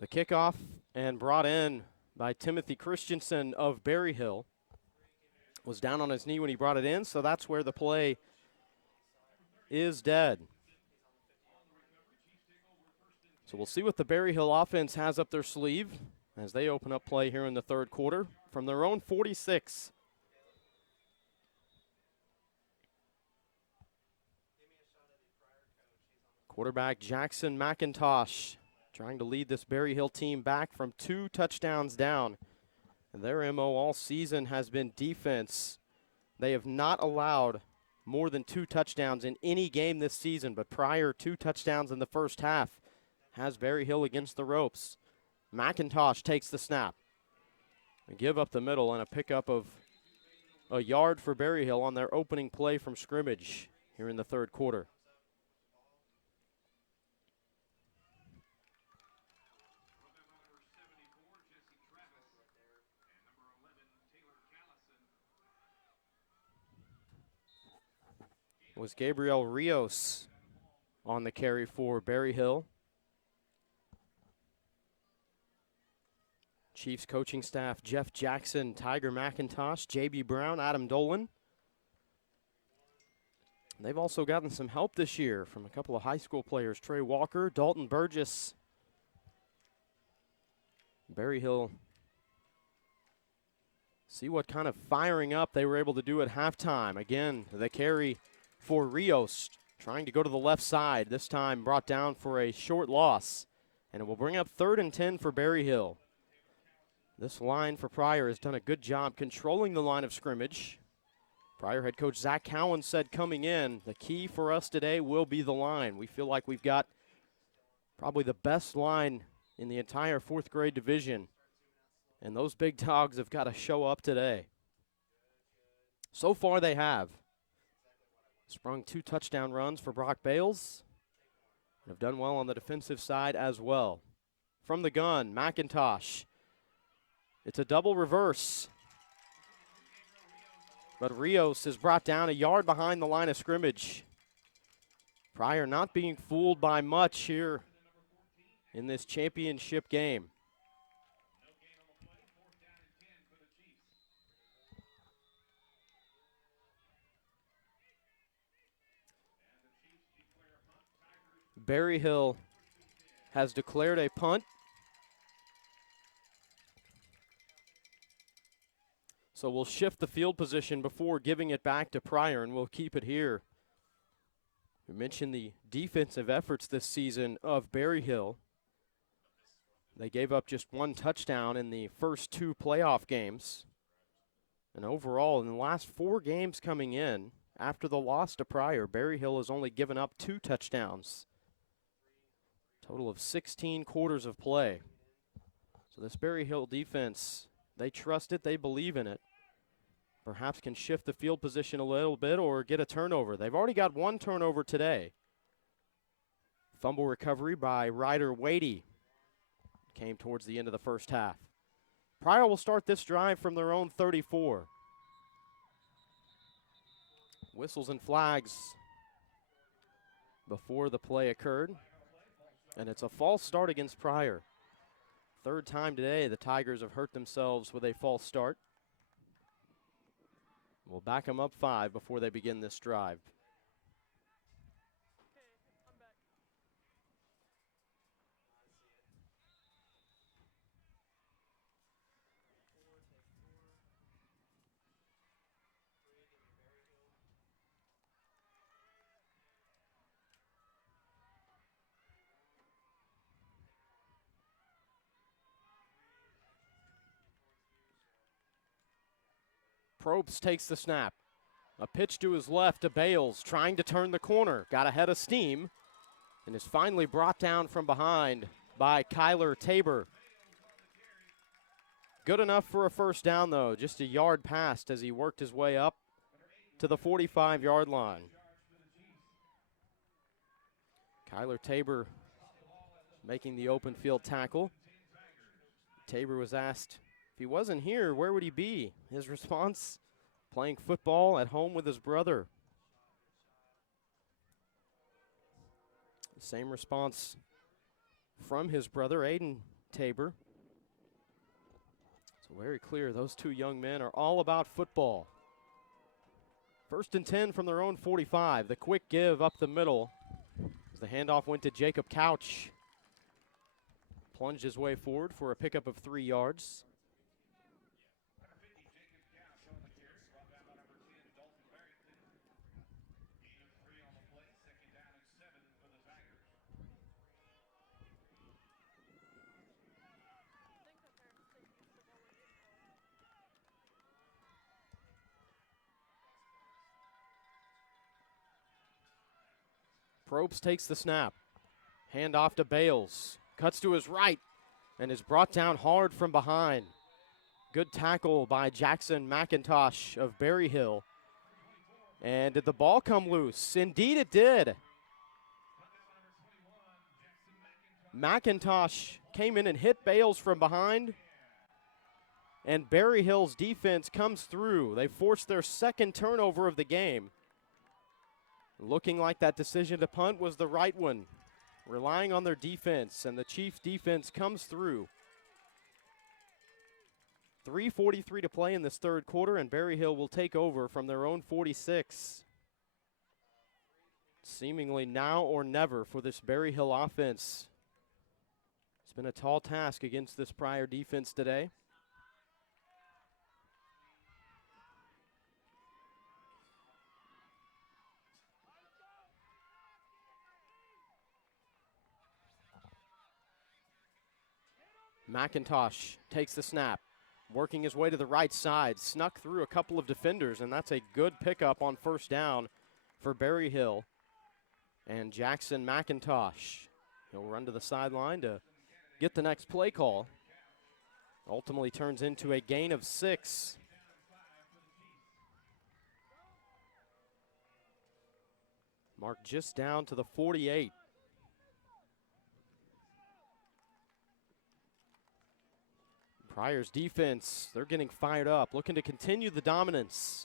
The kickoff and brought in by Timothy Christensen of Berryhill. Was down on his knee when he brought it in, so that's where the play is dead. So we'll see what the Berryhill offense has up their sleeve as they open up play here in the third quarter from their own 46. Quarterback Jackson McIntosh trying to lead this Berryhill team back from 2 touchdowns down. And their MO all season has been defense. They have not allowed more than 2 touchdowns in any game this season, but prior 2 touchdowns in the first half has Berryhill against the ropes. McIntosh takes the snap. A give up the middle and a pickup of a yard for Berryhill on their opening play from scrimmage here in the third quarter. Was Gabriel Rios on the carry for Berryhill. Chiefs coaching staff, Jeff Jackson, Tiger McIntosh, J.B. Brown, Adam Dolan. They've also gotten some help this year from a couple of high school players, Trey Walker, Dalton Burgess. Berryhill, see what kind of firing up they were able to do at halftime. Again, the carry for Rios, trying to go to the left side, this time brought down for a short loss. And it will bring up 3rd and 10 for Berryhill. This line for Pryor has done a good job controlling the line of scrimmage. Pryor head coach Zach Cowan said coming in, the key for us today will be the line. We feel like we've got probably the best line in the entire 4th grade division. And those big dogs have got to show up today. So far they have. Sprung 2 touchdown runs for Brock Bales. And have done well on the defensive side as well. From the gun, McIntosh. It's a double reverse. But Rios is brought down a yard behind the line of scrimmage. Pryor not being fooled by much here in this championship game. Berryhill has declared a punt. So we'll shift the field position before giving it back to Pryor, and we'll keep it here. We mentioned the defensive efforts this season of Berryhill. They gave up just 1 touchdown in the first 2 playoff games. And overall, in the last 4 games coming in, after the loss to Pryor, Berryhill has only given up 2 touchdowns. Total of 16 quarters of play. So this Berryhill defense, they trust it, they believe in it. Perhaps can shift the field position a little bit or get a turnover. They've already got 1 turnover today. Fumble recovery by Ryder Wadey. Came towards the end of the first half. Pryor will start this drive from their own 34. Whistles and flags before the play occurred. And it's a false start against Pryor. 3rd time today the Tigers have hurt themselves with a false start. We'll back them up 5 before they begin this drive. Probst takes the snap. A pitch to his left to Bales, trying to turn the corner. Got ahead of steam and is finally brought down from behind by Kyler Tabor. Good enough for a first down, though. Just a yard past as he worked his way up to the 45-yard line. Kyler Tabor making the open field tackle. Tabor was asked if he wasn't here, where would he be? His response, playing football at home with his brother. Same response from his brother, Aiden Tabor. So very clear, those two young men are all about football. 1st and 10 from their own 45. The quick give up the middle. As the handoff went to Jacob Couch. Plunged his way forward for a pickup of 3 yards. Probst takes the snap. Hand off to Bales. Cuts to his right and is brought down hard from behind. Good tackle by Jackson McIntosh of Berryhill. And did the ball come loose? Indeed it did. McIntosh came in and hit Bales from behind. And Berryhill's defense comes through. They forced their 2nd turnover of the game. Looking like that decision to punt was the right one. Relying on their defense, and the Chiefs defense comes through. 3:43 to play in this 3rd quarter, and Berryhill will take over from their own 46. Seemingly now or never for this Berryhill offense. It's been a tall task against this Pryor defense today. McIntosh takes the snap, working his way to the right side, snuck through a couple of defenders, and that's a good pickup on 1st down for Berryhill. And Jackson McIntosh, he'll run to the sideline to get the next play call. Ultimately turns into a gain of 6. Marked just down to the 48. Pryor's defense, they're getting fired up, looking to continue the dominance.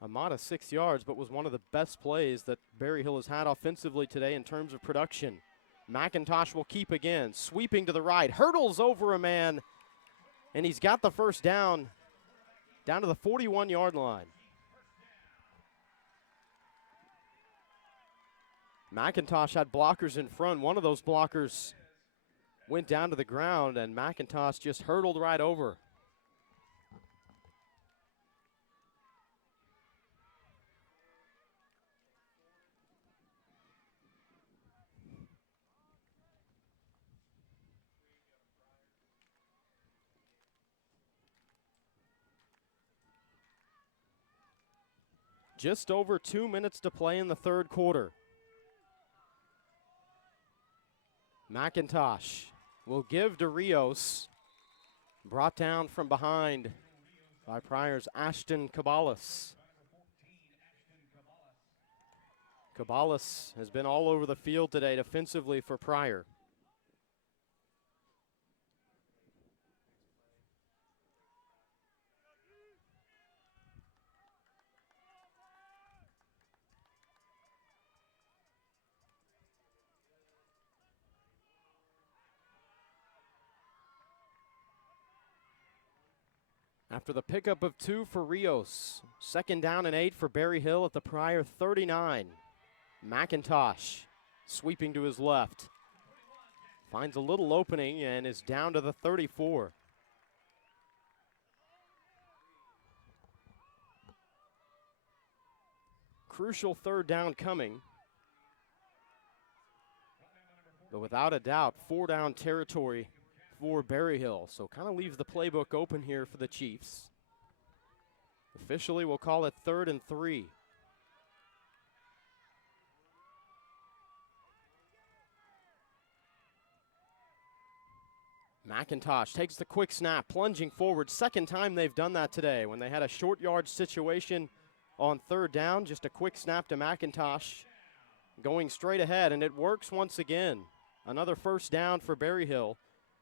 A modest 6 yards, but was one of the best plays that Berryhill has had offensively today in terms of production. McIntosh will keep again, sweeping to the right, hurdles over a man, and he's got the 1st down to the 41-yard line. McIntosh had blockers in front. One of those blockers went down to the ground, and McIntosh just hurdled right over. Just over 2 minutes to play in the 3rd quarter. McIntosh will give to Rios. Brought down from behind by Pryor's Ashton Caballas. Caballas has been all over the field today defensively for Pryor. After the pickup of 2 for Rios, 2nd down and 8 for Berryhill at the Pryor 39. McIntosh sweeping to his left. Finds a little opening and is down to the 34. Crucial 3rd down coming. But without a doubt, 4-down territory for Berryhill, so kind of leaves the playbook open here for the Chiefs. Officially, we'll call it 3rd and 3. McIntosh takes the quick snap, plunging forward. 2nd time they've done that today. When they had a short yard situation on 3rd down, just a quick snap to McIntosh, going straight ahead, and it works once again. Another 1st down for Berryhill.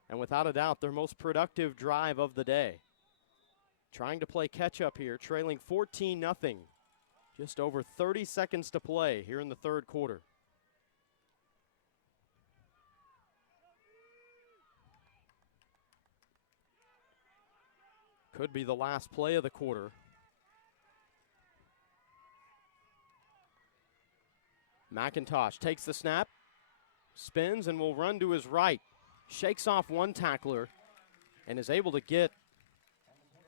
and without a doubt, their most productive drive of the day. Trying to play catch-up here, trailing 14-0. Just over 30 seconds to play here in the third quarter. Could be the last play of the quarter. McIntosh takes the snap, spins, and will run to his right. Shakes off one tackler and is able to get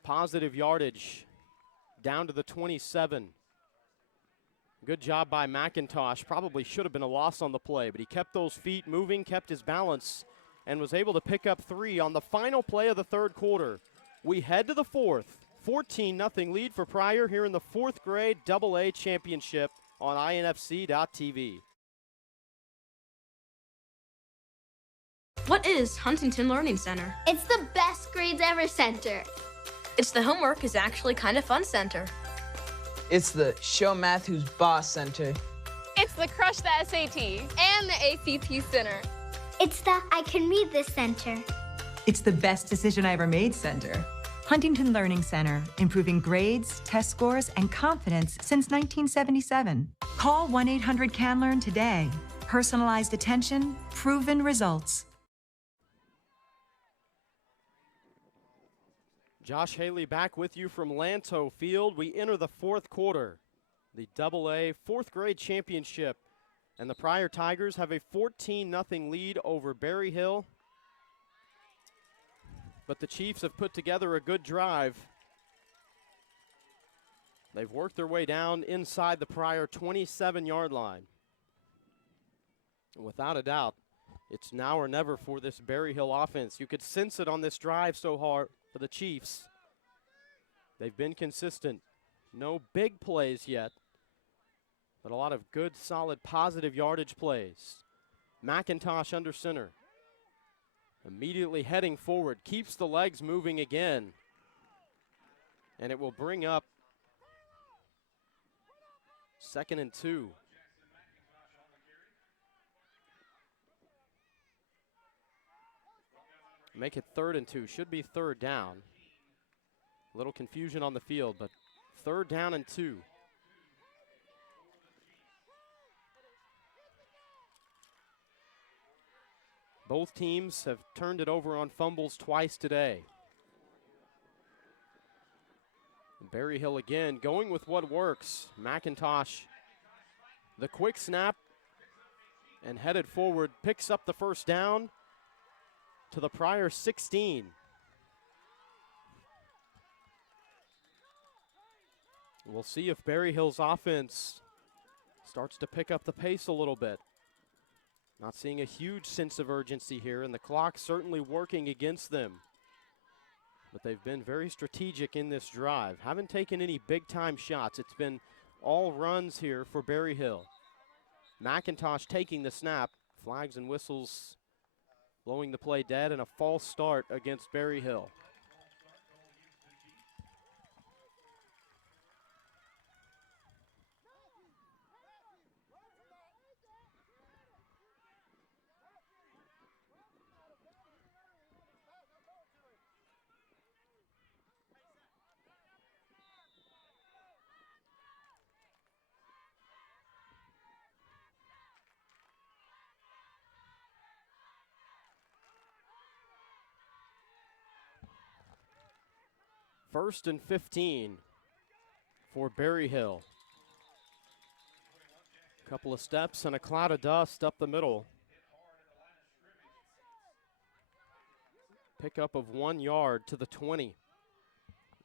positive yardage down to the 27. Good job by McIntosh. Probably should have been a loss on the play, but he kept those feet moving, kept his balance, and was able to pick up 3 on the final play of the third quarter. We head to the fourth. 14-0 lead for Pryor here in the fourth grade AA championship on INFC.TV. What is Huntington Learning Center? It's the best grades ever center. It's the homework is actually kind of fun center. It's the show math who's boss center. It's the Crush the SAT and the ACT Center. It's the I Can Read This center. It's the best decision I ever made center. Huntington Learning Center, improving grades, test scores, and confidence since 1977. Call 1-800-CAN-LEARN today. Personalized attention, proven results. Josh Haley back with you from Lanto Field. We enter the fourth quarter, the AA fourth grade championship, and the Pryor Tigers have a 14-0 lead over Berry Hill. But the Chiefs have put together a good drive. They've worked their way down inside the Pryor 27-yard line. And without a doubt, it's now or never for this Berry Hill offense. You could sense it on this drive so hard for the Chiefs. They've been consistent. No big plays yet, but a lot of good, solid, positive yardage plays. McIntosh under center. Immediately heading forward, keeps the legs moving again. And it will bring up 2nd and 2. Make it 3rd and 2. Should be 3rd down. A little confusion on the field, but 3rd down and 2. Both teams have turned it over on fumbles twice today. Berry Hill again going with what works. McIntosh, the quick snap and headed forward, picks up the first down to the Pryor 16. We'll see if Berry Hill's offense starts to pick up the pace a little bit. Not seeing a huge sense of urgency here, and the clock certainly working against them. But they've been very strategic in this drive. Haven't taken any big-time shots. It's been all runs here for Berry Hill. McIntosh taking the snap. Flags and whistles blowing the play dead, and a false start against Berry Hill. First and 15 for Berry Hill. Couple of steps and a cloud of dust up the middle. Pickup of 1 yard to the 20.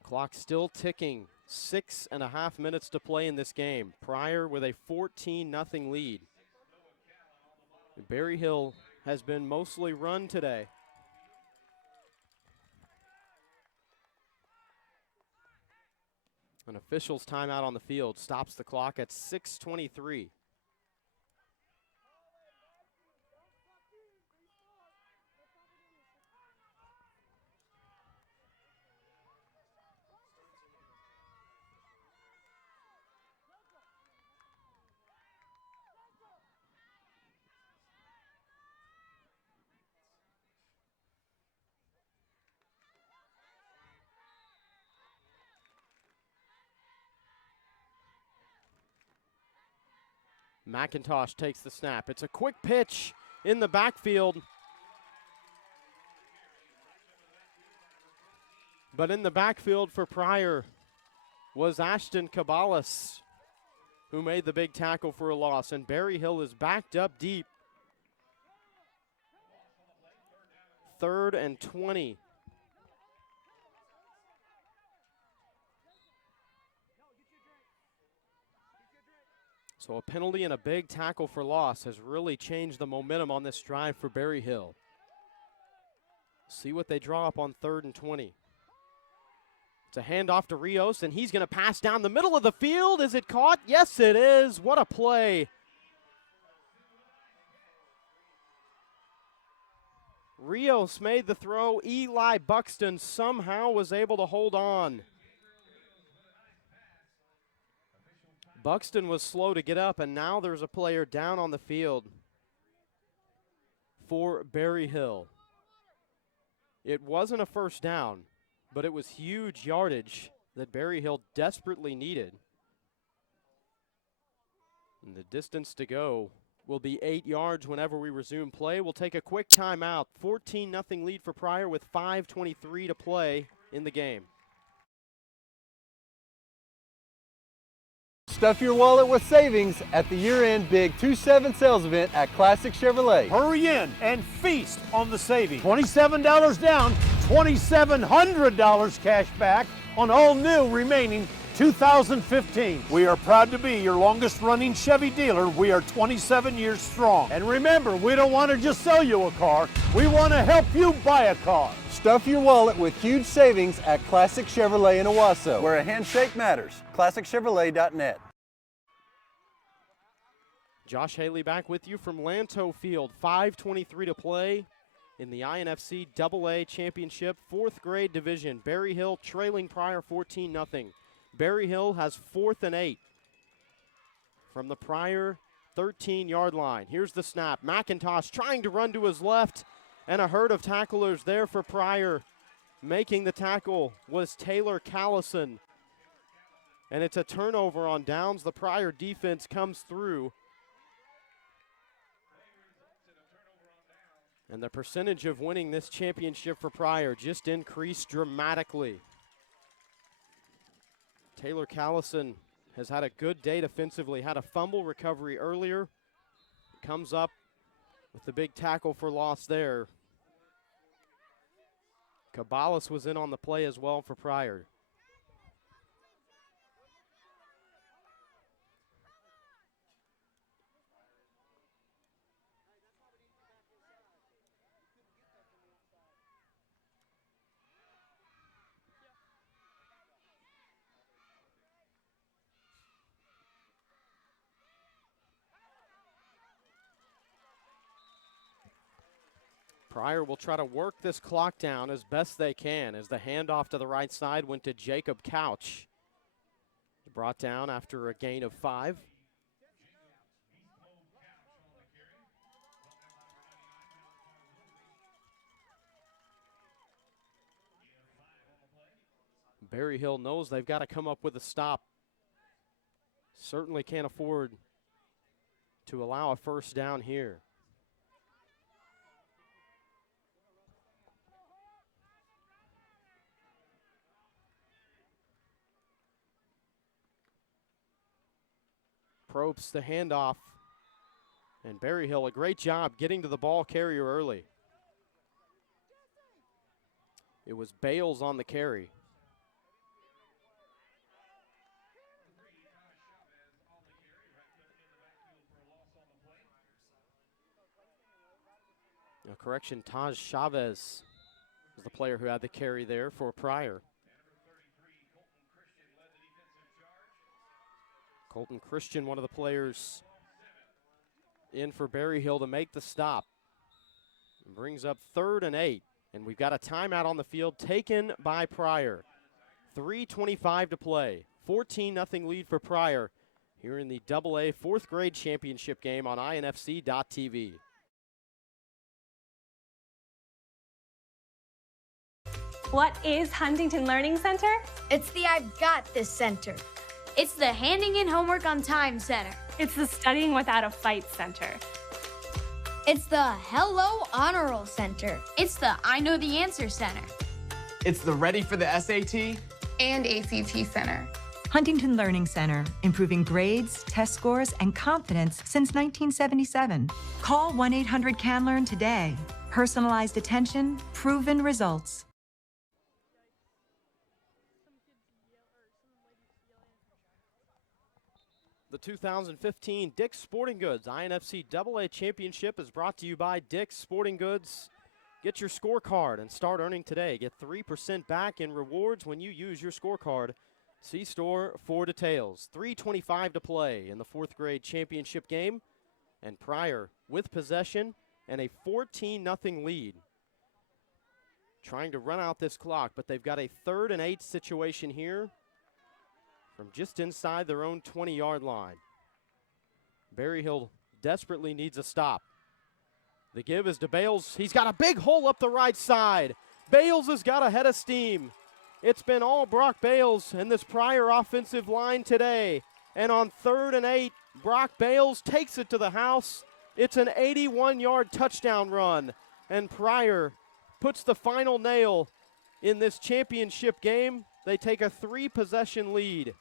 Clock still ticking. 6.5 minutes to play in this game. Pryor with a 14-0 lead. Berry Hill has been mostly run today. An official's timeout on the field stops the clock at 6:23. McIntosh takes the snap. It's a quick pitch in the backfield. But in the backfield for Pryor was Ashton Cabalas, who made the big tackle for a loss. And Berryhill is backed up deep. 3rd and 20. So a penalty and a big tackle for loss has really changed the momentum on this drive for Berryhill. See what they draw up on 3rd and 20. It's a handoff to Rios, and he's going to pass down the middle of the field. Is it caught? Yes, it is. What a play. Rios made the throw. Eli Buxton somehow was able to hold on. Buxton was slow to get up, and now there's a player down on the field for Berryhill. It wasn't a first down, but it was huge yardage that Berryhill desperately needed. And the distance to go will be 8 yards whenever we resume play. We'll take a quick timeout. 14-0 lead for Pryor with 5:23 to play in the game. Stuff your wallet with savings at the year-end Big 2-7 sales event at Classic Chevrolet. Hurry in and feast on the savings. $27 down, $2,700 cash back on all new remaining 2015. We are proud to be your longest running Chevy dealer. We are 27 years strong. And remember, we don't want to just sell you a car. We want to help you buy a car. Stuff your wallet with huge savings at Classic Chevrolet in Owasso, where a handshake matters. ClassicChevrolet.net. Josh Haley back with you from Lanto Field. 5:23 to play in the INFC AA Championship 4th grade division. Berryhill trailing Pryor 14-0. Berryhill has 4th and 8 from the Pryor 13-yard line. Here's the snap. McIntosh trying to run to his left, and a herd of tacklers there for Pryor. Making the tackle was Taylor Callison. And it's a turnover on downs. The Pryor defense comes through. And the percentage of winning this championship for Pryor just increased dramatically. Taylor Callison has had a good day defensively, had a fumble recovery earlier. Comes up with the big tackle for loss there. Cabalas was in on the play as well for Pryor. Pryor will try to work this clock down as best they can as the handoff to the right side went to Jacob Couch. Brought down after a gain of 5. Berryhill knows they've got to come up with a stop. Certainly can't afford to allow a first down here. Probst the handoff. And Berryhill, a great job getting to the ball carrier early. It was Bales on the carry. No, correction, Taj Chavez was the player who had the carry there for Pryor. Colton Christian, one of the players in for Berryhill to make the stop. Brings up 3rd and 8, and we've got a timeout on the field taken by Pryor. 3:25 to play. 14-0 lead for Pryor here in the AA 4th grade championship game on INFC.TV. What is Huntington Learning Center? It's the I've Got This Center. It's the Handing in Homework on Time Center. It's the Studying Without a Fight Center. It's the Hello Honor Roll Center. It's the I Know the Answer Center. It's the Ready for the SAT And ACT Center. Huntington Learning Center, improving grades, test scores, and confidence since 1977. Call 1-800-CAN-LEARN today. Personalized attention, proven results. The 2015 Dick's Sporting Goods INFC AA Championship is brought to you by Dick's Sporting Goods. Get your scorecard and start earning today. Get 3% back in rewards when you use your scorecard. See store for details. 3:25 to play in the 4th grade championship game. And Pryor with possession and a 14-0 lead. Trying to run out this clock, but they've got a 3rd and 8 situation here from just inside their own 20-yard line. Berryhill desperately needs a stop. The give is to Bales. He's got a big hole up the right side. Bales has got a head of steam. It's been all Brock Bales and this Pryor offensive line today. And on 3rd and 8, Brock Bales takes it to the house. It's an 81-yard touchdown run. And Pryor puts the final nail in this championship game. They take a 3-possession lead.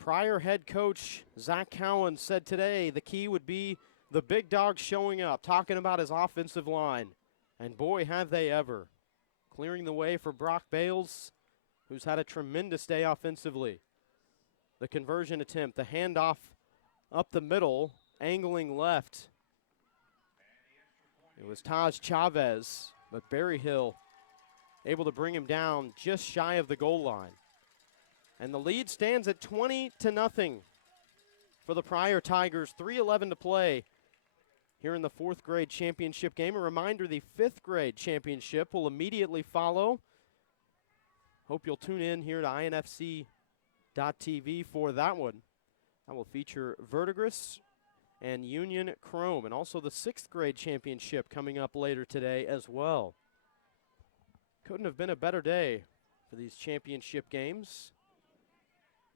Pryor head coach Zach Cowan said today the key would be the big dogs showing up, talking about his offensive line. And boy, have they ever. Clearing the way for Brock Bales, who's had a tremendous day offensively. The conversion attempt, the handoff up the middle, angling left. It was Taj Chavez, but Berryhill able to bring him down just shy of the goal line. And the lead stands at 20-0 for the Pryor Tigers. 3:11 to play here in the 4th grade championship game. A reminder, the 5th grade championship will immediately follow. Hope you'll tune in here to INFC.TV for that one. That will feature Verdigris and Union Chrome, and also the 6th grade championship coming up later today as well. Couldn't have been a better day for these championship games.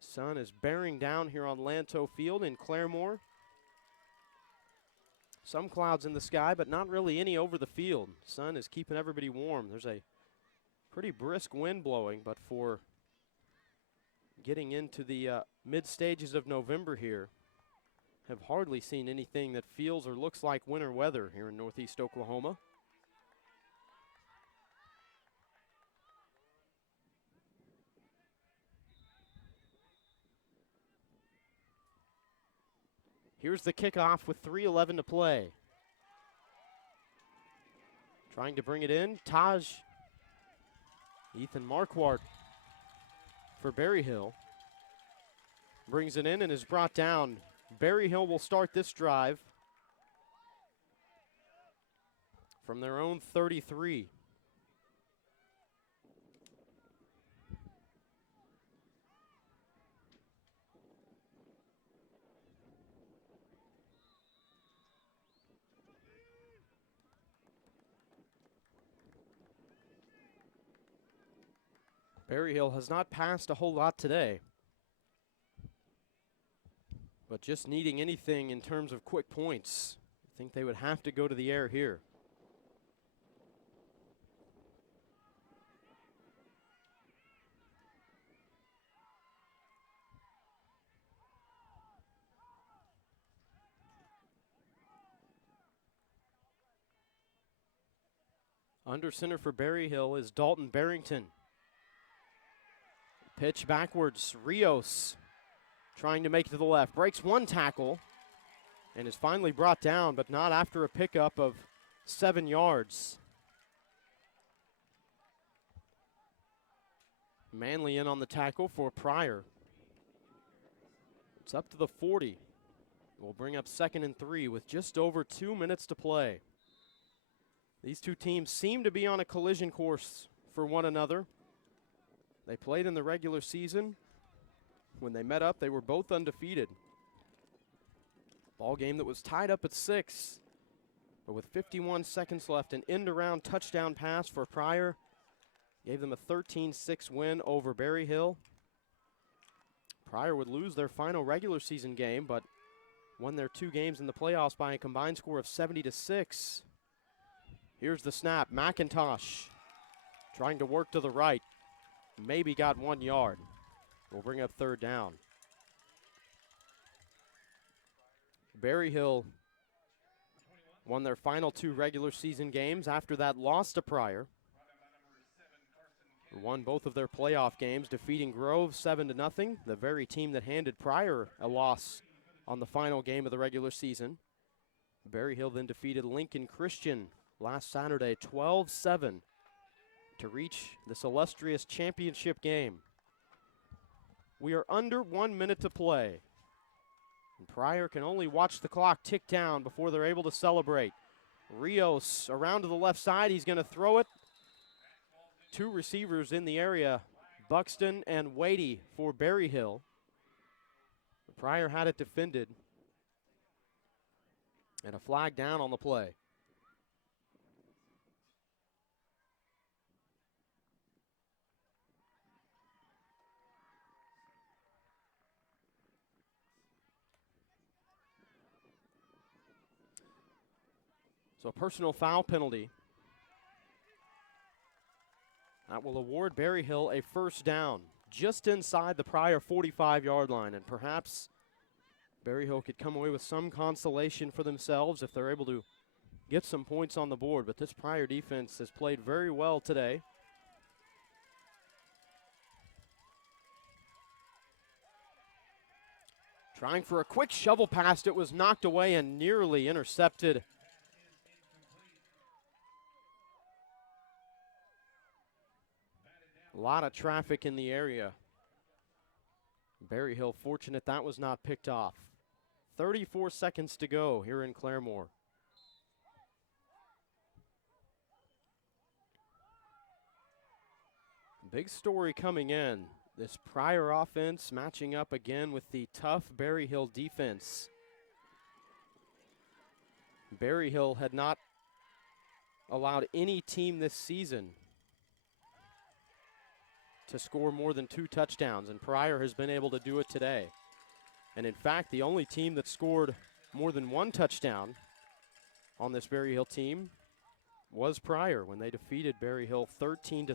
Sun is bearing down here on Lanto Field in Claremore. Some clouds in the sky, but not really any over the field. Sun is keeping everybody warm. There's a pretty brisk wind blowing, but for getting into the mid stages of November here, have hardly seen anything that feels or looks like winter weather here in Northeast Oklahoma. Here's the kickoff with 3:11 to play. Trying to bring it in, Ethan Marquardt for Berryhill. Brings it in and is brought down. Berryhill will start this drive from their own 33. Berryhill has not passed a whole lot today, but just needing anything in terms of quick points. I think they would have to go to the air here. Under center for Berryhill is Dalton Barrington. Pitch backwards, Rios trying to make it to the left. Breaks one tackle and is finally brought down, but not after a pickup of 7 yards. Manley in on the tackle for Pryor. It's up to the 40. We'll bring up 2nd and 3 with just over 2 minutes to play. These two teams seem to be on a collision course for one another. They played in the regular season. When they met up, they were both undefeated. Ball game that was tied up at 6. But with 51 seconds left, an end-around touchdown pass for Pryor gave them a 13-6 win over Berry Hill. Pryor would lose their final regular season game, but won their 2 games in the playoffs by a combined score of 70-6. Here's the snap. McIntosh trying to work to the right. Maybe got 1 yard. We'll bring up 3rd down. Berry Hill won their final 2 regular season games. After that, lost to Pryor. Won both of their playoff games, defeating Grove 7-0, the very team that handed Pryor a loss on the final game of the regular season. Berry Hill then defeated Lincoln Christian last Saturday 12-7 to reach this illustrious championship game. We are under 1 minute to play. And Pryor can only watch the clock tick down before they're able to celebrate. Rios around to the left side. He's going to throw it. 2 receivers in the area, Buxton and Wadey for Berry Hill. Pryor had it defended. And a flag down on the play. So a personal foul penalty. That will award Berry Hill a 1st down just inside the Pryor 45-yard line. And perhaps Berry Hill could come away with some consolation for themselves if they're able to get some points on the board. But this Pryor defense has played very well today. Trying for a quick shovel pass. It was knocked away and nearly intercepted. A lot of traffic in the area. Berry Hill fortunate that was not picked off. 34 seconds to go here in Claremore. Big story coming in. This Pryor offense matching up again with the tough Berry Hill defense. Berry Hill had not allowed any team this season to score more than 2 touchdowns, and Pryor has been able to do it today. And in fact, the only team that scored more than 1 touchdown on this Berry Hill team was Pryor when they defeated Berry Hill 13-6.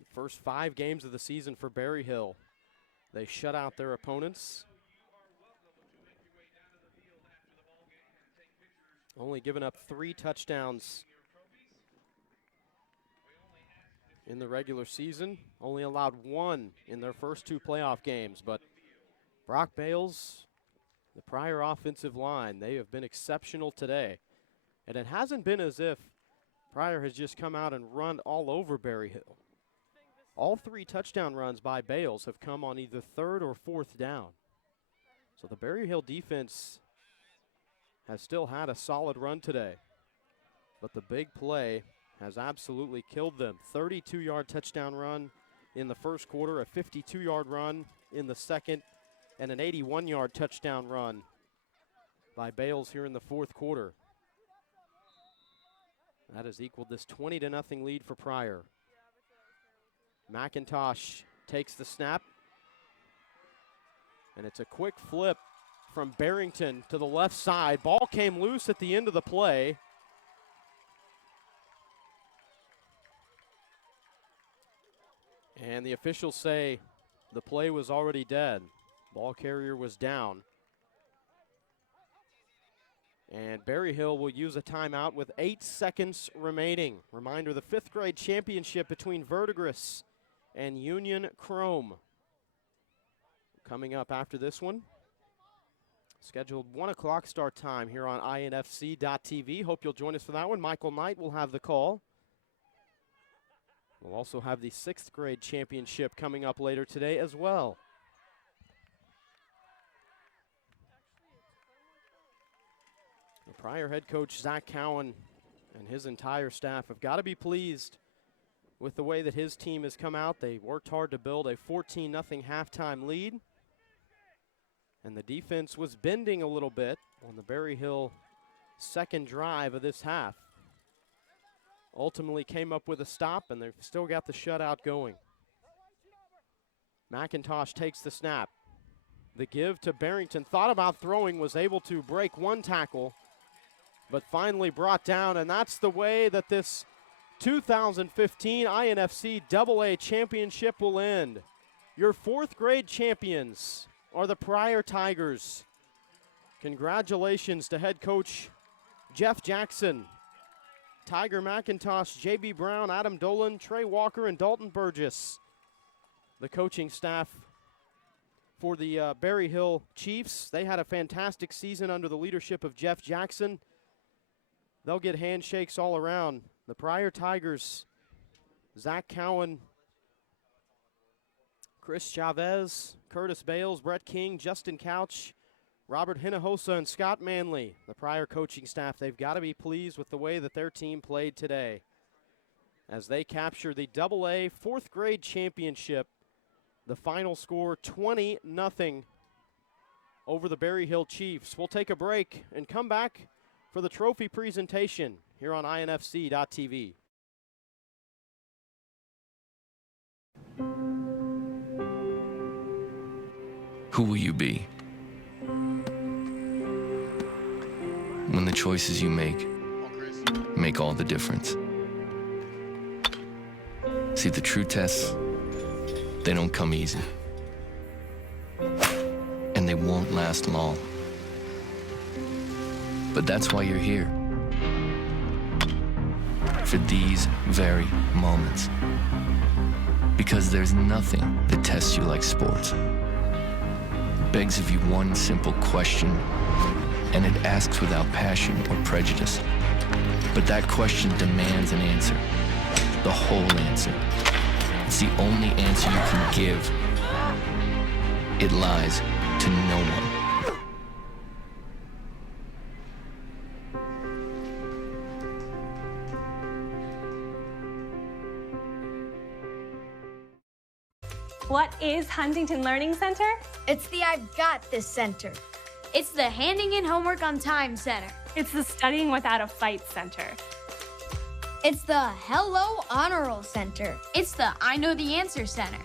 The first 5 games of the season for Berry Hill, they shut out their opponents. Only given up 3 touchdowns in the regular season. Only allowed 1 in their first 2 playoff games. But Brock Bales, the Pryor offensive line, they have been exceptional today. And it hasn't been as if Pryor has just come out and run all over Berry Hill. All 3 touchdown runs by Bales have come on either 3rd or 4th down. So the Berry Hill defense has still had a solid run today. But the big play has absolutely killed them. 32-yard touchdown run in the first quarter, a 52-yard run in the second, and an 81-yard touchdown run by Bales here in the 4th quarter. That has equaled this 20-0 lead for Pryor. McIntosh takes the snap, and it's a quick flip from Barrington to the left side. Ball came loose at the end of the play. And the officials say the play was already dead. Ball carrier was down. And Berry Hill will use a timeout with 8 seconds remaining. Reminder, the 5th grade championship between Verdigris and Union Chrome coming up after this one. Scheduled 1 o'clock start time here on INFC.TV. Hope you'll join us for that one. Michael Knight will have the call. We'll also have the 6th grade championship coming up later today as well. The Pryor head coach Zach Cowan and his entire staff have got to be pleased with the way that his team has come out. They worked hard to build a 14-0 halftime lead. And the defense was bending a little bit on the Berry Hill second drive of this half. Ultimately came up with a stop, and they've still got the shutout going. McIntosh takes the snap. The give to Barrington. Thought about throwing, was able to break one tackle, but finally brought down, and that's the way that this 2015 INFC AA championship will end. Your fourth grade champions are the Pryor Tigers. Congratulations to head coach Jeff Jackson, Tiger McIntosh, J.B. Brown, Adam Dolan, Trey Walker, and Dalton Burgess. The coaching staff for the Berry Hill Chiefs, they had a fantastic season under the leadership of Jeff Jackson. They'll get handshakes all around. The Pryor Tigers, Zach Cowan, Chris Chavez, Curtis Bales, Brett King, Justin Couch, Robert Hinojosa, and Scott Manley, the Pryor coaching staff, they've got to be pleased with the way that their team played today as they capture the AA fourth grade championship. The final score 20-0 over the Berry Hill Chiefs. We'll take a break and come back for the trophy presentation here on INFC.TV. Who will you be when the choices you make all the difference? See, the true tests, they don't come easy, and they won't last long. But that's why you're here, for these very moments. Because there's nothing that tests you like sports. It begs of you one simple question, and it asks without passion or prejudice. But that question demands an answer, the whole answer. It's the only answer you can give. It lies to no one. What is Huntington Learning Center? It's the I've Got This Center. It's the Handing in Homework on Time Center. It's the Studying Without a Fight Center. It's the Hello Honor Roll Center. It's the I Know the Answer Center.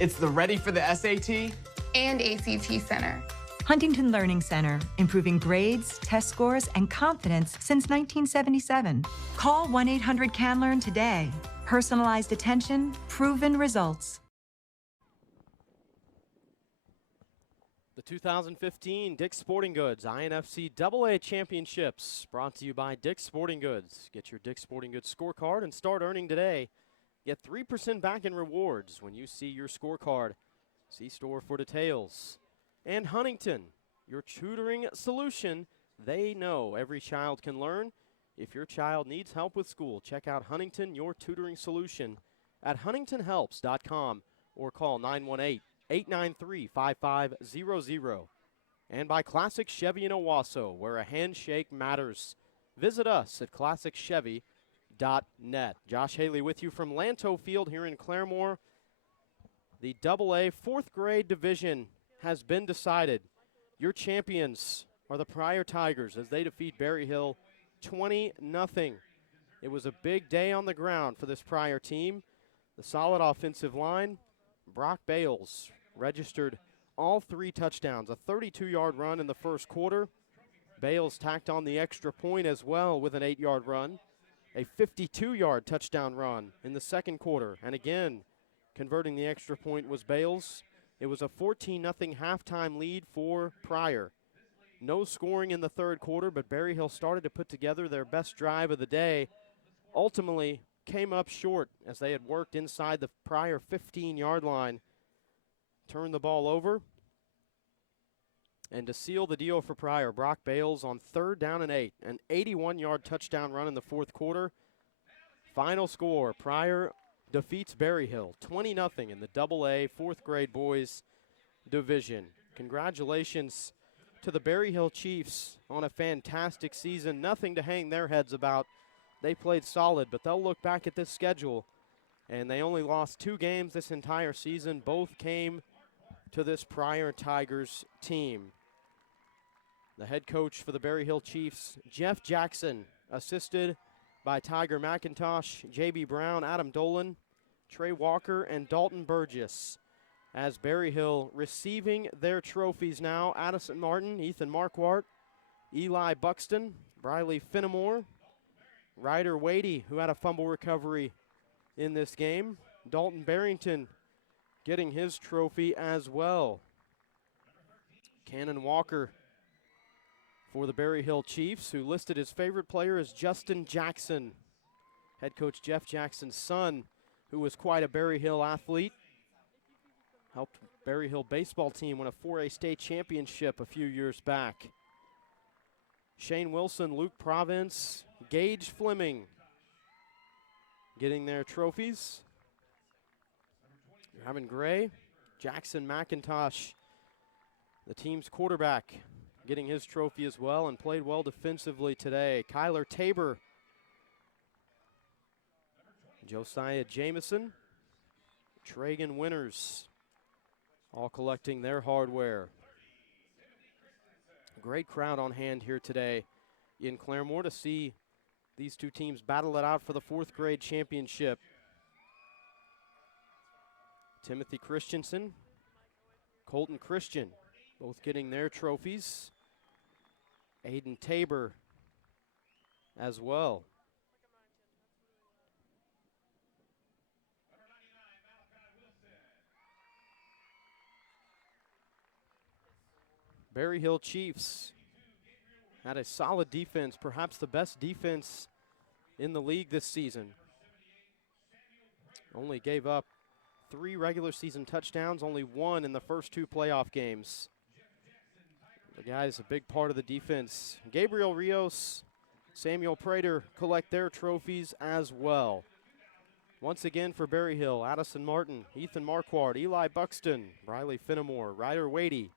It's the Ready for the SAT and ACT Center. Huntington Learning Center, improving grades, test scores, and confidence since 1977. Call 1-800-CAN-LEARN today. Personalized attention, proven results. The 2015 Dick's Sporting Goods INFC AA Championships brought to you by Dick's Sporting Goods. Get your Dick's Sporting Goods scorecard and start earning today. Get 3% back in rewards when you see your scorecard. See store for details. And Huntington, your tutoring solution. They know every child can learn. If your child needs help with school, check out Huntington, your tutoring solution at huntingtonhelps.com or call 918-893-5500. And by Classic Chevy in Owasso, where a handshake matters. Visit us at ClassicChevy.net. Josh Haley with you from Lanto Field here in Claremore. The AA fourth grade division has been decided. Your champions are the Pryor Tigers as they defeat Berry Hill 20-0. It was a big day on the ground for this Pryor team. The solid offensive line, Brock Bales registered all 3 touchdowns, a 32-yard run in the first quarter. Bales tacked on the extra point as well with an 8-yard run, a 52-yard touchdown run in the second quarter. And again, converting the extra point was Bales. It was a 14-0 halftime lead for Pryor. No scoring in the third quarter, but Berry Hill started to put together their best drive of the day. Ultimately came up short as they had worked inside the Pryor 15-yard line. Turned the ball over. And to seal the deal for Pryor, Brock Bales on 3rd down and 8, an 81-yard touchdown run in the fourth quarter. Final score, Pryor defeats Berry Hill 20-0 in the AA fourth grade boys division. Congratulations to the Berry Hill Chiefs on a fantastic season. Nothing to hang their heads about they played solid, but they'll look back at this schedule, and they only lost 2 games this entire season. Both came to this Pryor Tigers team. The head coach for the Berry Hill Chiefs, Jeff Jackson, assisted by Tiger McIntosh, J.B. Brown, Adam Dolan, Trey Walker, and Dalton Burgess. As Berry Hill receiving their trophies now, Addison Martin, Ethan Marquardt, Eli Buxton, Briley Finnemore, Ryder Wadey, who had a fumble recovery in this game, Dalton Barrington getting his trophy as well. Cannon Walker for the Berry Hill Chiefs, who listed his favorite player as Justin Jackson, head coach Jeff Jackson's son, who was quite a Berry Hill athlete. Helped Berry Hill baseball team win a 4A state championship a few years back. Shane Wilson, Luke Province, Gage Fleming getting their trophies. Gavin Gray, Jackson McIntosh, the team's quarterback, getting his trophy as well, and played well defensively today. Kyler Tabor, Josiah Jameson, Tragan Winters, all collecting their hardware. Great crowd on hand here today in Claremore to see these two teams battle it out for the 4th grade championship. Timothy Christensen, Colton Christian, both getting their trophies. Aiden Tabor as well. Berry Hill Chiefs had a solid defense, perhaps the best defense in the league this season. Only gave up 3 regular season touchdowns, only 1 in the first 2 playoff games. The guys, a big part of the defense. Gabriel Rios, Samuel Prater collect their trophies as well. Once again for Berry Hill, Addison Martin, Ethan Marquardt, Eli Buxton, Briley Finnemore, Ryder Wadey,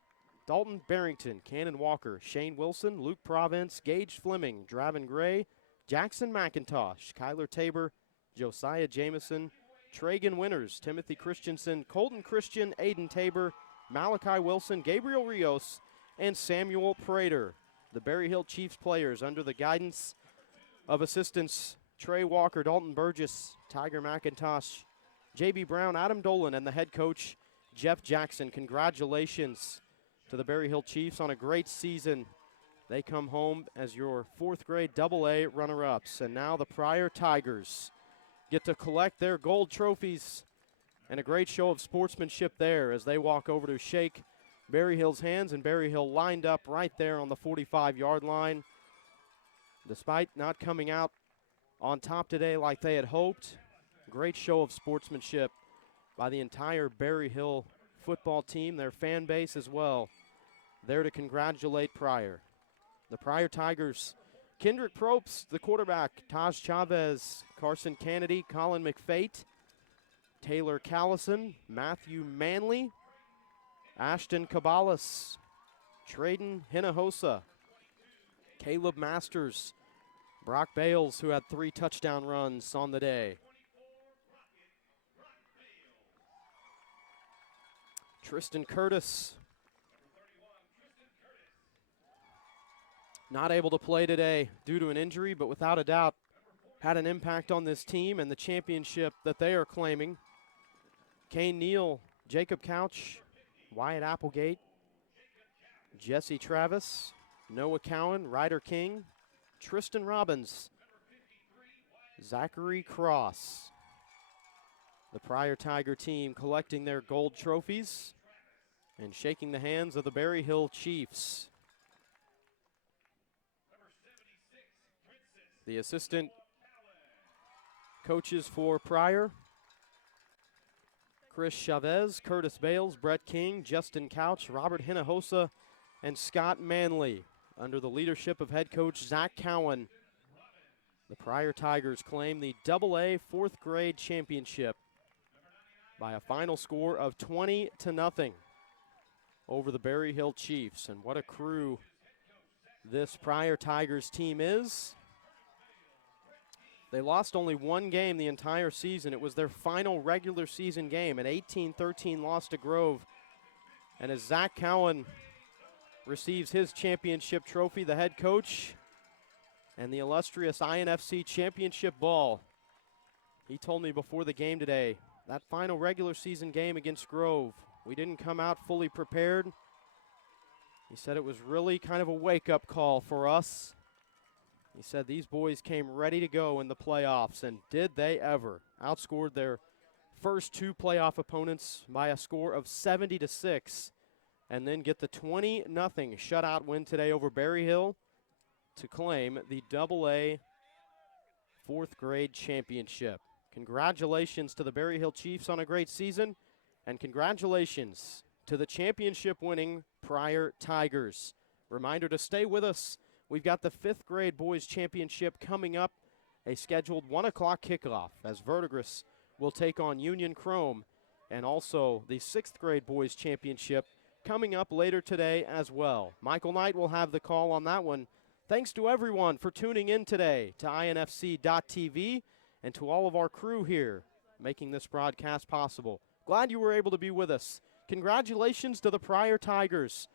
Dalton Barrington, Cannon Walker, Shane Wilson, Luke Province, Gage Fleming, Draven Gray, Jackson McIntosh, Kyler Tabor, Josiah Jameson, Tragan Winters, Timothy Christensen, Colton Christian, Aiden Tabor, Malachi Wilson, Gabriel Rios, and Samuel Prater. The Berry Hill Chiefs players under the guidance of assistants Trey Walker, Dalton Burgess, Tiger McIntosh, J.B. Brown, Adam Dolan, and the head coach Jeff Jackson. Congratulations to the Berry Hill Chiefs on a great season. They come home as your 4th grade AA runner-ups. And now the Pryor Tigers get to collect their gold trophies, and a great show of sportsmanship there as they walk over to shake Berry Hill's hands, and Berry Hill lined up right there on the 45-yard line. Despite not coming out on top today like they had hoped, great show of sportsmanship by the entire Berry Hill football team, their fan base as well, there to congratulate Pryor. The Pryor Tigers, Kendrick Probst, the quarterback, Taj Chavez, Carson Kennedy, Colin McFate, Taylor Callison, Matthew Manley, Ashton Cabalas, Traden Hinojosa, Caleb Masters, Brock Bales, who had 3 touchdown runs on the day. Tristan Curtis, not able to play today due to an injury, but without a doubt had an impact on this team and the championship that they are claiming. Kane Neal, Jacob Couch, Wyatt Applegate, Jesse Travis, Noah Cowan, Ryder King, Tristan Robbins, Zachary Cross. The Pryor Tiger team collecting their gold trophies and shaking the hands of the Berry Hill Chiefs. The assistant coaches for Pryor, Chris Chavez, Curtis Bales, Brett King, Justin Couch, Robert Hinojosa, and Scott Manley. Under the leadership of head coach Zach Cowan, the Pryor Tigers claim the AA 4th grade championship by a final score of 20-0 over the Berry Hill Chiefs. And what a crew this Pryor Tigers team is. They lost only one game the entire season. It was their final regular season game, an 18-13 loss to Grove. And as Zach Cowan receives his championship trophy, the head coach, and the illustrious INFC championship ball, he told me before the game today, that final regular season game against Grove, we didn't come out fully prepared. He said it was really kind of a wake-up call for us. He said these boys came ready to go in the playoffs, and did they ever. Outscored their first two playoff opponents by a score of 70-6, and then get the 20-0 shutout win today over Berry Hill to claim the AA fourth grade championship. Congratulations to the Berry Hill Chiefs on a great season, and congratulations to the championship-winning Pryor Tigers. Reminder to stay with us. We've got the 5th grade boys championship coming up, a scheduled 1 o'clock kickoff as Verdigris will take on Union Chrome, and also the 6th grade boys championship coming up later today as well. Michael Knight will have the call on that one. Thanks to everyone for tuning in today to INFC.TV and to all of our crew here making this broadcast possible. Glad you were able to be with us. Congratulations to the Pryor Tigers.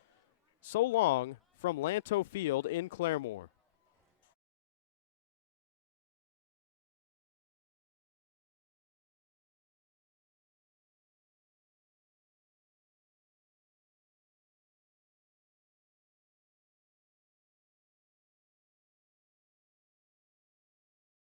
So long from Lanto Field in Claremore.